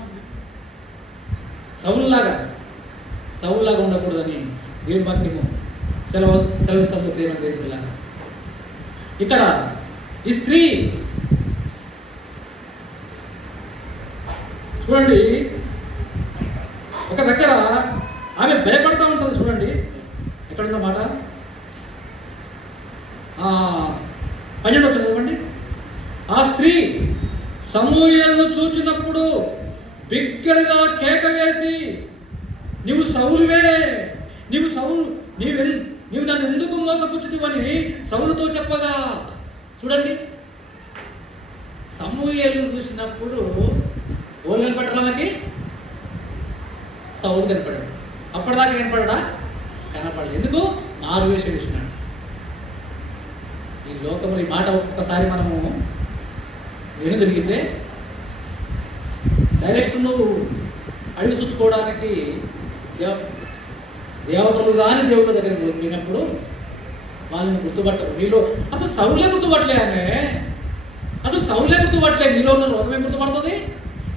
సౌలులాగా ఉండకూడదని దేవుని వాక్యము సెలవిస్తాము. ప్రేమ దేవుడిలా ఇక్కడ ఈ స్త్రీ చూడండి, ఒక దగ్గర ఆమె భయపడతా ఉంటుంది. చూడండి ఎక్కడున్న మాట, 12 వచ్చిన చూడండి. ఆ స్త్రీ సమూయేలును చూచినప్పుడు బిగ్గరగా కేక వేసి, నీవు సౌలువే, నీవు నన్ను ఎందుకు మోసపుచ్చుతివని సౌలుతో చెప్పగా. చూడండి, సమూయేలును చూసినప్పుడు ఓళ్ళు కనపడ్డా? మనకి సౌలు కనపడ్డాడు. అప్పటిదాకా కనపడ్డా? కనపడలేదు. ఎందుకు? నారు వేసినాడు. ఈ లోకంలో ఈ మాట ఒక్కసారి మనము వినగలిగితే డైరెక్ట్ నువ్వు అడిగి చూసుకోవడానికి దేవతలు కానీ దేవుళ్ళ దగ్గరికి పోయినప్పుడు వాళ్ళని గుర్తుపట్టరు. నీలో అసలు సౌలే గుర్తుపట్టలే. నీలో ఉన్న రోగమే గుర్తుపడుతుంది,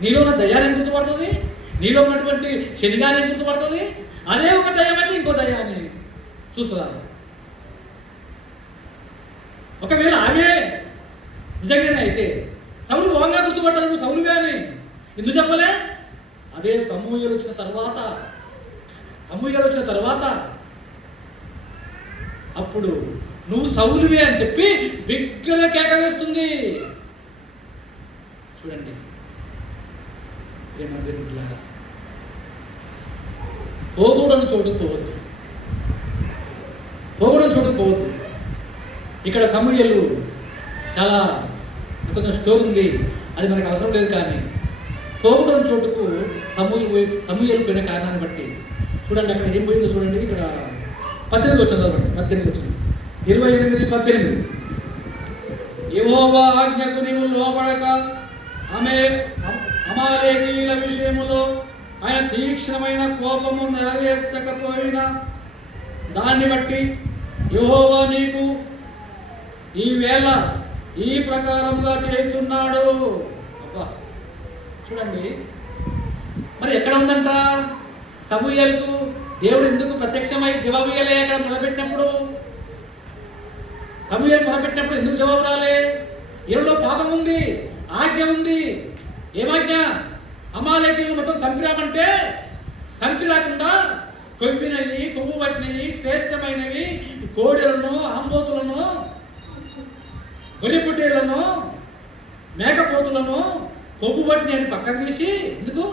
నీలో ఉన్న దయ్యాన్ని గుర్తుపడుతుంది, నీలో ఉన్నటువంటి శనిగాన్ని గుర్తుపడుతుంది. అదే ఒక దయ్యం అంటే ఇంకో దయ్యాన్ని చూస్తున్నారు. ఒకవేళ ఆమె నిజంగానే అయితే సౌలు బాగా గుర్తుపట్టాలి, నువ్వు సౌలువే అని ఎందుకు చెప్పలే? అదే సమూయేలు వచ్చిన తర్వాత అప్పుడు నువ్వు సౌలువే అని చెప్పి బిగ్గరగా కేక వేస్తుంది. చూడండి, పోగూడని చోటుకు పోవద్దు. ఇక్కడ సమూయేలు చాలా కొంచెం స్టోర్ ఉంది, అది మనకు అవసరం లేదు. కానీ పోవడం చోటుకు సమూయేలు పోయిన కారణాన్ని బట్టి చూడండి అక్కడ ఏం పోయిందో చూడండి. ఇక్కడ 18 వచ్చింది చదవండి. 18 వచ్చింది 28-18. యెహోవా ఆజ్ఞకు నీవు లోబడక అమాలేకీయుల విషయములో ఆయన తీక్షణమైన కోపము నెరవేర్చకపోయినా దాన్ని బట్టి యెహోవా నీకు ఈ వేళ ఈ ప్రకారంగా చేస్తున్నాడు. చూడండి మరి ఎక్కడ ఉందంట సమూయేలుకు దేవుడు ఎందుకు ప్రత్యక్షమై జవాబు ఇయ్యలే? అక్కడ మొదలుపెట్టినప్పుడు సమూయేలు మొదలుపెట్టినప్పుడు ఎందుకు జవాబు రాలే? ఈరోజు పాపం ఉంది, ఆజ్ఞ ఉంది. ఏమాజ్ఞ? అమాలేకీయులు మొత్తం చంపిరామంటే చంపిరాకుండా కొవ్వినవి, కొవ్వు పట్టినవి, శ్రేష్టమైనవి కోడెలను, ఆంబోతులను, గొలిపుటేలను, మేకపోతులను కొవ్వు పట్టినవి పక్కకు తీసి ఎందుకు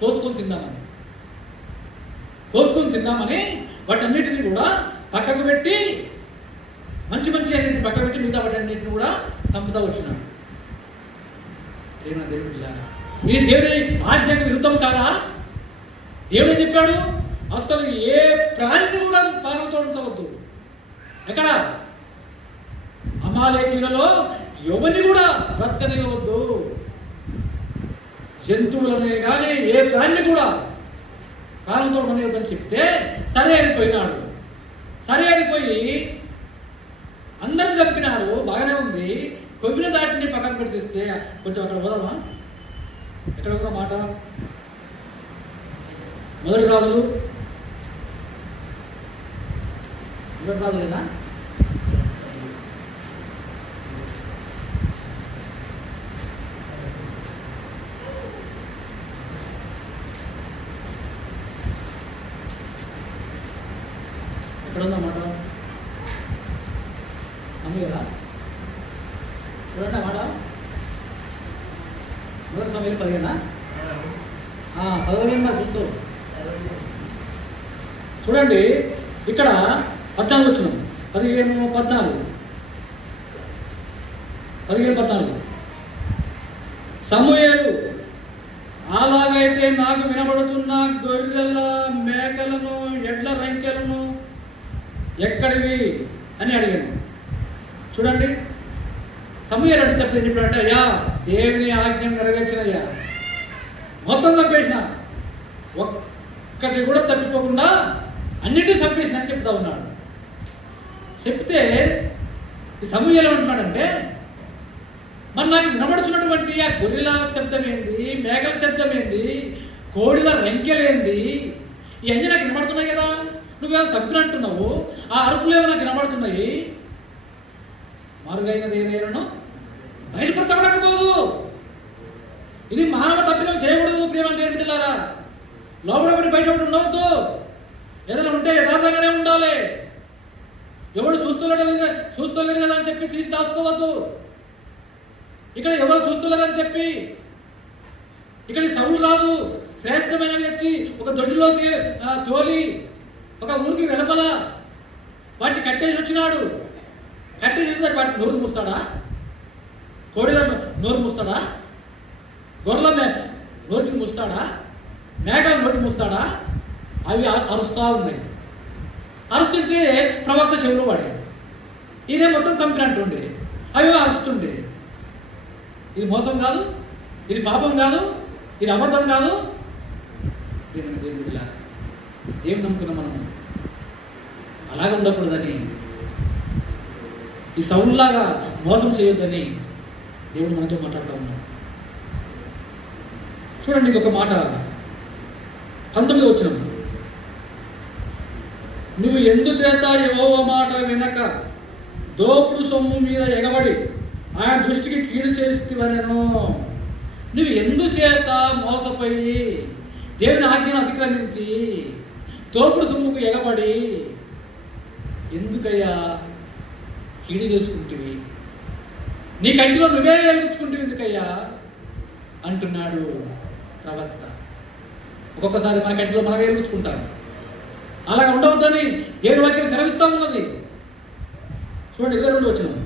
కోసుకొని తిందామని వాటన్నిటిని కూడా పక్కకు పెట్టి మంచి అన్నింటిని పక్కకు పెట్టి మిగతా వాటన్నిటిని కూడా చంపుతా వచ్చినాడు. ఏమన్నా దేవుడు ఈ దేవుని ఆజ్ఞకు విరుద్ధం కాదా? దేవుడు ఏం చెప్పాడు? అసలు ఏ ప్రాణిని కూడా ప్రాణంతో ఉంచవద్దు. ఎక్కడ? అమాలేకీయులలో ఎవరిని కూడా బ్రతకనివ్వవద్దు. జంతువులనే కానీ ఏ ప్రాణిని కూడా ప్రాణంతో ఉండనివ్వద్దని చెప్తే సరే అనిపోయినాడు. సరే అనిపోయి అందరిని చంపినాడు, బాగానే ఉంది. కొవ్విన దాటిని పక్కన పెట్టిస్తే కొంచెం అక్కడ పోదామా? ఎక్కడ ఒక మాట మొదటి రాజులేనా? ఎక్కడ ఉందన్నమాట? అమ్మేరా చూడండి మాట. మొదటి సమయం 15 చూస్తూ చూడండి. ఇక్కడ 14 వచ్చినాం. 15-14 సమూయేలు అలాగైతే నాకు వినబడుతున్న గొర్రెల మేకలను ఎడ్ల రంకెలను ఎక్కడివి అని అడిగాను. చూడండి సమూయేలు అడిగితే ఏం చెప్పాడంటే, అయ్యా దేవుని ఆజ్ఞ నెరవేర్చినయ్యా, మొత్తం చంపేసిన, ఒక్కటి కూడా తప్పిపోకుండా అన్నిటినీ చంపేసిన అని చెప్తా ఉన్నాడు. చెప్తే ఈ సమూయేలు ఏమంటున్నాడంటే, మరి నాకు వినబడుతున్నటువంటి ఆ గొర్రెల శబ్దం ఏంది, మేకల శబ్దం ఏంది, కోడిల రెంకెలేంది, ఇవన్నీ నాకు వినబడుతున్నాయి కదా, నువ్వేమో చంపినట్టున్నావు, ఆ అరుపులు ఏమో నాకు వినబడుతున్నాయి, మరుగైనది ఏదైనా బయలుపరచబడకపోదు. ఇది మానవ తప్పిదం చేయకూడదు. ప్రియమైన బిడ్డలారా, లోపల ఒకటి బయట ఒకటి ఉండవద్దు. ఏదైనా ఉంటే యథార్థంగానే ఉండాలి. ఎవడు చూస్తలేడు కదా అని చెప్పి తీసి దాచుకోవద్దు. ఇక్కడ ఎవరు చూస్తున్నారని చెప్పి ఇక్కడ సౌలు రాదు శ్రేష్టమైనవి వచ్చి ఒక దొడ్డిలోకి తోలి ఒక ఊరికి వెలపల వాటిని కట్టేసి వచ్చినాడు. కట్టేసి వాటిని నోరు మూస్తాడా? కోడిల నోరు మూస్తాడా? గొర్రెల నోటిని మూస్తాడా? మేకల నోటి మూస్తాడా? అవి అరుస్తూ ఉన్నాయి. అరుస్తుంటే ప్రవక్త చెవులు పడాడు. ఇదే మొత్తం చంపినట్టుండే, అవి అరుస్తుండే. ఇది మోసం కాదు, ఇది పాపం కాదు, ఇది అబద్ధం కాదు. దేవుడిలా ఏం నమ్ముకున్నాం మనం? అలాగే ఉండకూడదని, ఈ సౌలులాగా మోసం చేయొద్దని దేవుడు మనతో మాట్లాడుతూ ఉన్నాడు. చూడండి ఇంకొక మాట 19 వచనం, నువ్వు ఎందుచేత యెహోవా మాట వినక దోపుడు సొమ్ము మీద ఎగబడి ఆయన దృష్టికి కీడు చేస్తువనెను. నువ్వు ఎందుచేత మోసపోయి దేవుని ఆజ్ఞను అతిక్రమించి దోపుడు సొమ్ముకు ఎగబడి ఎందుకయ్యా కీడు చేసుకుంటువి? నీ కంటిలో నువ్వే వెలిగించుకుంటువి ఎందుకయ్యా అంటున్నాడు ప్రవక్త. ఒక్కొక్కసారి మన కంటిలో మనమే వెలిగించుకుంటారు. అలాగ ఉండవద్దని దేవుని వాక్యం సెలవిస్తూ ఉన్నది. చూడండి 22వ వచనం.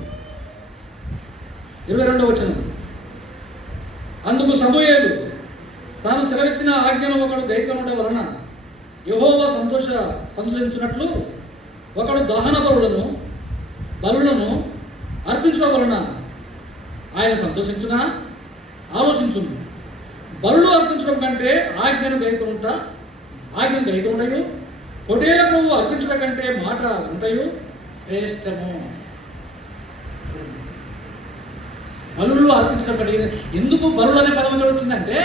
22వ వచనం. అందుకు సమూయేలు తాను సెలవిచ్చిన ఆజ్ఞను ఒకడు గైకొనుట వలన యెహోవా సంతోషించినట్లు ఒకడు దహన బలులను అర్పించడం వలన ఆయన సంతోషించునా? ఆలోచించును. బలులు అర్పించడం కంటే ఆజ్ఞను గైకొనుటయు పొటేల పువ్వు అర్పించడం కంటే మాట ఉంటయు శ్రేష్టము. బలులు అర్పించడం కంటే ఎందుకు బలులు అనే పదం ఎక్కడ వచ్చిందంటే,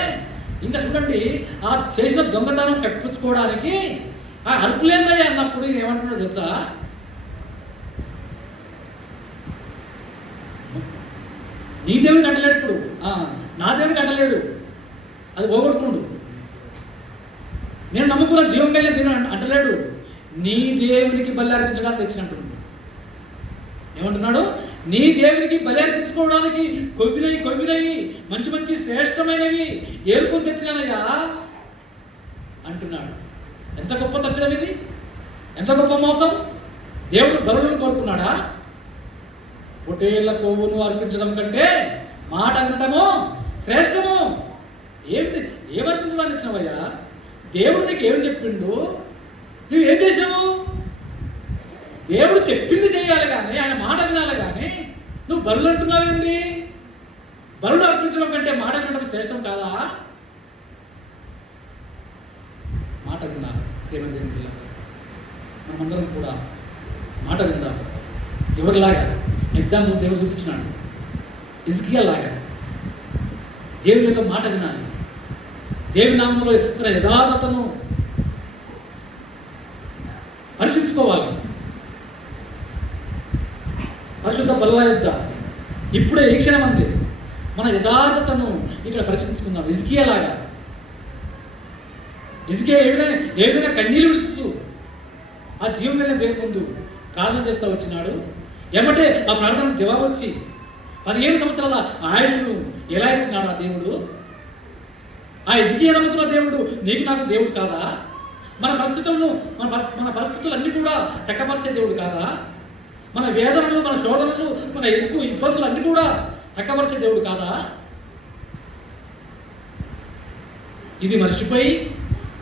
ఇంకా చూడండి, ఆ చేసిన దొంగతనం కప్పించుకోవడానికి ఆ అర్పులేందయ్య అన్నప్పుడు ఈయన ఏమంటున్నాడు తెలుసా? నీ దేవుడికి అంటలేడు, ఇప్పుడు నా దేవుడికి అంటలేడు, అది పోగొట్టుకోండు. నేను నమ్ముకున్న జీవం కలిగిన దేవుడు అంటలేడు, నీ దేవునికి బలి అర్పించడానికి తెచ్చినట్టు. ఏమంటున్నాడు? నీ దేవునికి బలి అర్పించుకోవడానికి కొవ్వినవి మంచి మంచి శ్రేష్టమైనవి ఏరుకొని తెచ్చినానయ్యా అంటున్నాడు. ఎంత గొప్ప తప్పిదం ఇది! ఎంత గొప్ప మోసం! దేవుడు బలులను కోరుకున్నాడా? పొటేళ్ల కొవ్వును అర్పించడం కంటే మాట వినటము శ్రేష్టము. ఏమర్పించడానికి ఇచ్చినావయ్యా? దేవుడు నీకు ఏమి చెప్పిండు? నువ్వేం చేసినావు? దేవుడు చెప్పింది చేయాలి కానీ, ఆయన మాట వినాలి కానీ నువ్వు బలులు అంటున్నావేంటి? బలులు అర్పించడం కంటే మాట వినడం శ్రేష్టం కాదా? మాట వినాలి. ఏమైంది? మనమందరం కూడా మాట విందాం. ఎవరిలాగా? ఎగ్జాంపుల్ దేవుడు చూపించినాడు, హిజ్కియా లాగా దేవుని యొక్క మాట వినాలి. దేవుని నామంలో యథార్థతను పరీక్షించుకోవాలి. పరిశుద్ధ బల్ల యుద్ధ ఇప్పుడే ఈ క్షణం అంది మన యథార్థతను ఇక్కడ పరీక్షించుకుందాం. హిజ్కియా లాగా. హిజ్కియా ఏదైనా కన్నీళ్ళు విడుస్తూ ఆ జీవం వెళ్ళిన దేవుని ముందు ప్రార్థన చేస్తూ వచ్చినాడు. ఏమంటే ఆ ప్రార్థనకు జవాబు వచ్చి 15 సంవత్సరాల ఆయుష్ను ఎలా ఇచ్చినాడు ఆ దేవుడు? ఆ హిజ్కియా నమ్ముతున్న దేవుడు నీకు నాకు దేవుడు కాదా? మన పరిస్థితులన్నీ కూడా చక్కపరిచే దేవుడు కాదా? మన వేదనలు, మన శోధనలు, మన ఇబ్బందులు అన్నీ కూడా చక్కపరిచే దేవుడు కాదా? ఇది మర్చిపోయి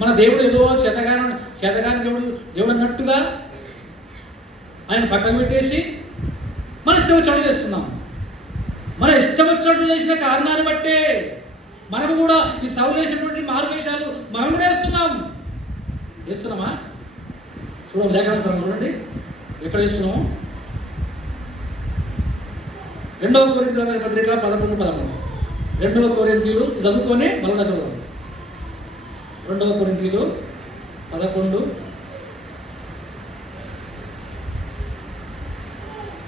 మన దేవుడు ఏదో చేతగాని దేవుడు అన్నట్టుగా ఆయన పక్కన పెట్టేసి మన ఇష్టం వచ్చినట్టు చేస్తున్నాం. మన ఇష్టం వచ్చినట్టు చేసిన కారణాన్ని బట్టే మనము కూడా ఈ సౌలేసినటువంటి మారువేషాలు మనం కూడా వేస్తున్నామా? చూడండి, లేఖనాలు చూడండి ఎక్కడ వేస్తున్నాము. 2వ కొరింథీయుల పత్రిక 11:13. 2వ కొరింథీయులు చదువుకొని మళ్ళీ చదవండి. 2వ కొరింథీయులు 11,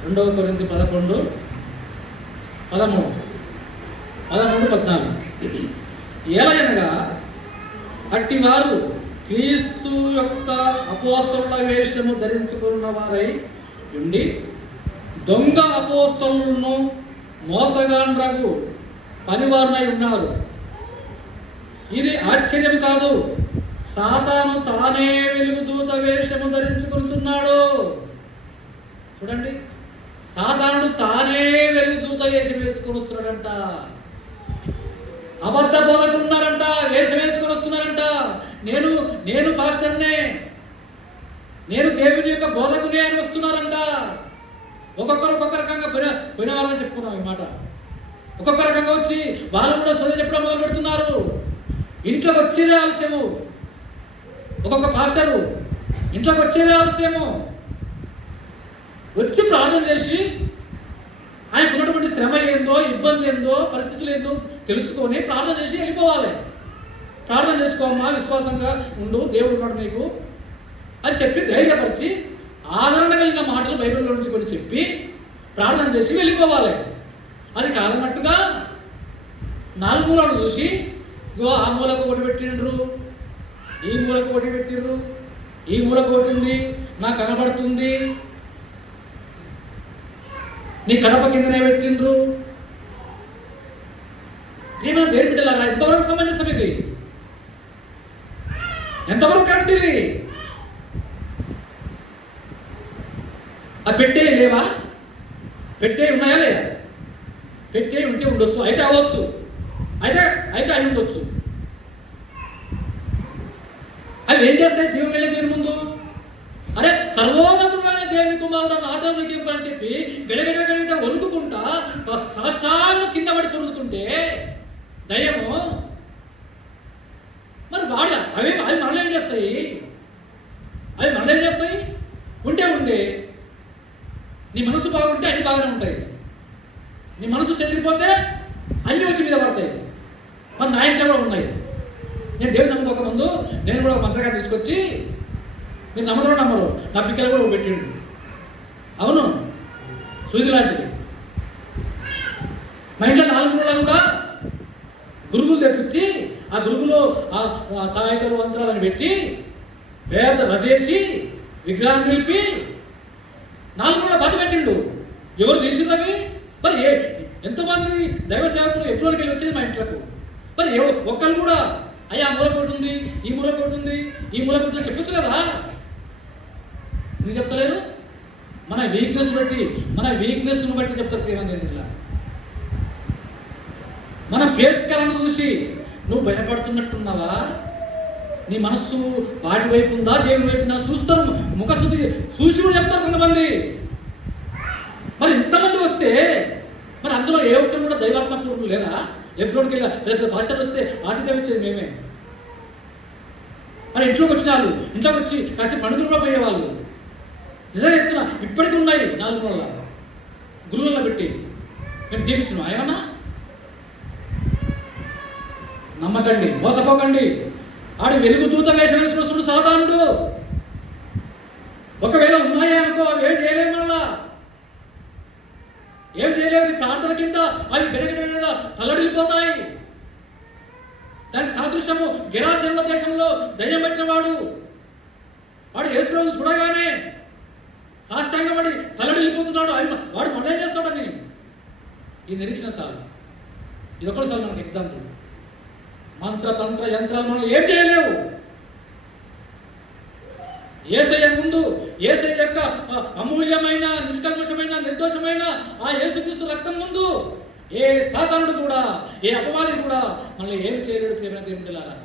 2వ కొరింథీ 11, 13, 14. ఏలయనగా అట్టి వారు క్రీస్తు యొక్క అపోస్తలుల వేషము ధరించుకున్న వారై ఉండి దొంగ అపోస్తలులను మోసగాండ్రకు పనివారునై ఉన్నారు. ఇది ఆశ్చర్యం కాదు, సాతాను తానే వెలుగుదూత వేషము ధరించుకుంటున్నాడు. చూడండి, సాతానుడు తానే వెలుగుదూత వేషం వేసుకొని వస్తున్నాడంట. అబద్ధ బోధకులు ఉన్నారంట, వేషం వేసుకొని వస్తున్నారంట. నేను పాస్టర్నే, నేను దేవుని యొక్క బోధకునే అని వస్తున్నారంట. ఒక్కొక్క రకంగా పోయిన వాళ్ళని చెప్పుకున్నాం ఈ మాట. ఒక్కొక్క రకంగా వచ్చి వాళ్ళు కూడా సోద చెప్పడం మొదలు పెడుతున్నారు. ఇంట్లోకి వచ్చేదే ఆలస్యము. ఒక్కొక్క పాస్టరు ఇంట్లోకి వచ్చేదే ఆలస్యము. వచ్చి ప్రార్థన చేసి ఆయనకు ఉన్నటువంటి శ్రమ ఏందో, ఇబ్బంది ఏందో, పరిస్థితులు ఏందో తెలుసుకొని ప్రార్థన చేసి వెళ్ళిపోవాలి. ప్రార్థన చేసుకోమ్మా, విశ్వాసంగా ఉండు, దేవుడు ఉన్నాడు నీకు అని చెప్పి ధైర్యపరిచి ఆదరణ కలిగిన మాటలు బైబిల్లో నుంచి కొన్ని చెప్పి ప్రార్థన చేసి వెళ్ళిపోవాలి. అది కాదన్నట్టుగా 4 మూలలు చూసి ఆ మూలకు ఒకటి పెట్టిండ్రు, ఈ మూలకు ఒకటి పెట్టిండ్రు, ఈ మూలకు ఒకటి ఉంది, నాకు కనబడుతుంది, నీ కడప కిందనే పెట్టిండ్రు. ఏమైనా దేని బిడ్డలారా, ఎంతవరకు సమంజసం ఇది? ఎంతవరకు కరెక్ట్ ఇది? ఆ పెట్టే లేవా? పెట్టే ఉన్నాయా లేదా? పెట్టే ఉంటే ఉండొచ్చు, అయితే అవ్వచ్చు, అయితే అయి ఉండొచ్చు. అవి ఏం చేస్తాయి? జీవం వెళ్ళే దేవుని ముందు అరే సర్వోన్నతుడైన దేవుని కుమారుడు ఆదరణకి అని చెప్పి గడగడ వణుకుకుంటా సాష్టాంగ కింద పడి పొరుగుతుంటే దయ్యము మరి వాడు అవి మనల్ని ఏం చేస్తాయి? అవి మనల్ని ఏం చేస్తాయి? ఉంటే నీ మనసు బాగుంటే అన్ని బాగానే ఉంటాయి, నీ మనసు చెదిరిపోతే అన్ని వచ్చి మీద పడతాయి. మరి నా ఇంట్లో కూడా ఉన్నాయి. నేను దేవుని నమ్మక ముందు నేను కూడా ఒక మంత్రగాన్ని తీసుకొచ్చి, మీరు నమ్మరు, నా పిక్కలు కూడా పెట్టిండు. అవును, సూది లాంటిది. మా ఇంట్లో 4 మూలలో కూడా గురుగులు తెప్పించి ఆ గురుగులో తాయితలు మంత్రాలను పెట్టి పేద రదేసి విగ్రహం నిలిపి 4 మూల బట్ట పెట్టిండు. ఎవరు తీసిందవి? మరి ఎంతోమంది దైవ సేవకులు ఎప్పుడు వెళ్ళి వచ్చేది మా ఇంట్లోకి. మరి ఒక్కరు కూడా అయ్యా మూల కోటి ఉంది, ఈ మూల కోటి ఉంది, ఈ మూల కోటి చెప్పొచ్చు కదా. మీరు చెప్తలేరు? మన వీక్నెస్ బట్టి చెప్తారు ఏమని ఇట్లా. మన ఫేస్ కలను చూసి నువ్వు భయపడుతున్నట్టున్నావా? నీ మనస్సు వాటి వైపు ఉందా దేవుని వైపు ఉందా చూస్తారు. ముఖశుద్ధి చూసి కూడా చెప్తారు కొంతమంది. మరి ఇంతమంది వస్తే మరి అందులో ఏ ఒక్కరు కూడా దైవాత్మ పూర్వులు లేరా? ఎప్పుడోకి వెళ్ళి భాషలు వస్తే ఆతిథ్యం ఇచ్చేది మేమే. మరి ఇంట్లోకి వచ్చిన వాళ్ళు, ఇంట్లోకి వచ్చి కాసేపు పండుగలు కూడా పోయేవాళ్ళు. నిజంగా చెప్తున్నా, ఇప్పటికీ ఉన్నాయి 4 మూల గురువులలో పెట్టి మేము దీపించినాం. ఏమన్నా నమ్మకండి, మోసపోకండి. ఆడు వెలుగు దూత వేషం వేసుకున్న సాధారణుడు. ఒకవేళ ఉన్నాయా అనుకో, అవి ఏం చేయలేము. మళ్ళా ఏం చేయలేవు. ప్రార్థన కింద అవి గడగడ తల్లడిల్లిపోతాయి. దానికి సాదృశ్యము గెరాసేనుల దేశంలో దయ్యం పెట్టిన వాడు యేసుప్రభువును చూడగానే సాష్టాంగపడి తల్లడిల్లిపోతున్నాడు. వాడు మనం ఏం చేస్తాడని ఈ నిరీక్షణ సార్. ఇది ఒకటి సార్ మనకు ఎగ్జాంపుల్. మంత్ర తంత్ర యంత్రాలు మనం ఏం చేయలేవు. యేసయ్య ముందు, యేసయ్య యొక్క అమూల్యమైన, నిష్కల్మషమైన, నిర్దోషమైన ఆ యేసుక్రీస్తు రక్తం ముందు ఏ సాతానుడు కూడా, ఏ అపవాది కూడా మనల్ని ఏమి చేయలేడు. ప్రేమ దేవుడిలారా,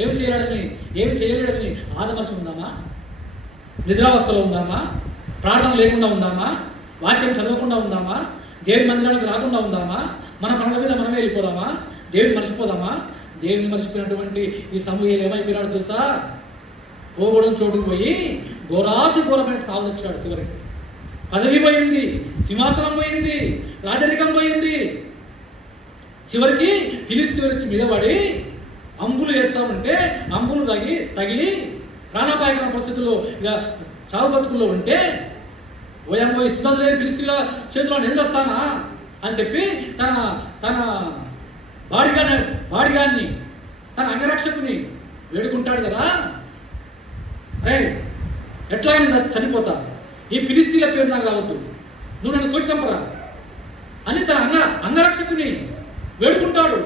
ఏమి చేయలేడని ఆదమర్చి ఉందామా? నిద్రావస్థలో ఉందామా? ప్రార్థన లేకుండా ఉందామా? వాక్యం చదవకుండా ఉందామా? దేవుని మందిరానికి రాకుండా ఉందామా? మన పనుల మీద మనమే వెళ్ళిపోదామా? దేవుని మర్చిపోదామా? దేవుని మర్చిపోయినటువంటి ఈ సమూహలు ఏమైపోయినాడు తెలుసా? పోగొడం చోటుకు పోయి ఘోరమైన సాగు వచ్చాడు. చివరికి పదవి పోయింది, సింహాసనం పోయింది, రాజరికం పోయింది. చివరికి ఫిలిష్తీయులు వచ్చి మీద పడి అంబులు వేస్తామంటే అంబులు తగిలి ప్రాణాపాయకమైన పరిస్థితుల్లో ఇక చావు బతుకుల్లో ఉంటే ఓయమ్మో ఇస్తున్నది లేని ఫిలిష్తీయుల చేతిలో నిందొస్తానా అని చెప్పి తన బాడిగాన్ని తన అంగరక్షకుని వేడుకుంటాడు కదా. అరే ఎట్లా ఆయన చనిపోతా, ఈ ఫిలిష్తీయుల పేరు నాకు రావద్దు, నువ్వు నన్ను కొట్టి చంపరా అని తన అంగరక్షకుని వేడుకుంటాడు.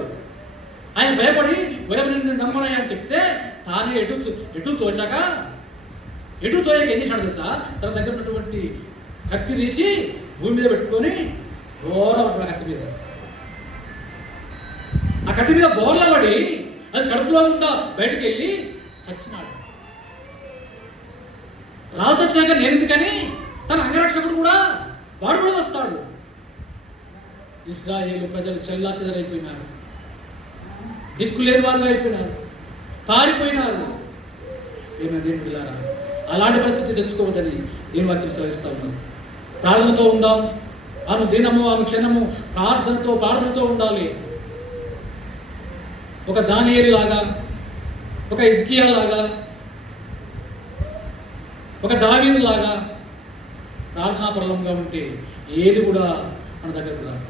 ఆయన భయపడి నేను చంపనయ్యా అని చెప్తే తానే ఎటు తోచాక ఏం చేశాడు తెలుసా? తన దగ్గర ఉన్నటువంటి కత్తి తీసి భూమి మీద పెట్టుకొని బోర్ల కత్తి మీద, ఆ కత్తి మీద బోర్ల పడి అది కడుపులో ఉందా బయటకు వెళ్ళి చచ్చినాడు. రాజు వచ్చినాక నేను ఎందుకని తన అంగరక్షకుడు కూడా వాడు కూడా వస్తాడు. ఇశ్రాయేలు ప్రజలు చెల్లాచెదరైపోయినారు, దిక్కులేని వాళ్ళు అయిపోయినారు, పారిపోయినారు. ఏమైనా అలాంటి పరిస్థితి తెచ్చుకోవద్దని నేను వాక్యం సెలవిస్తా ఉన్నాను. ప్రార్థనతో ఉందాం. దినము క్షణము ప్రార్థనతో ఉండాలి. ఒక దానియేలు లాగా, ఒక హిజ్కియా లాగా, ఒక దావీదు లాగా ప్రార్థనాపరులంగా ఉంటే ఏది కూడా మన దగ్గరకు రాదు.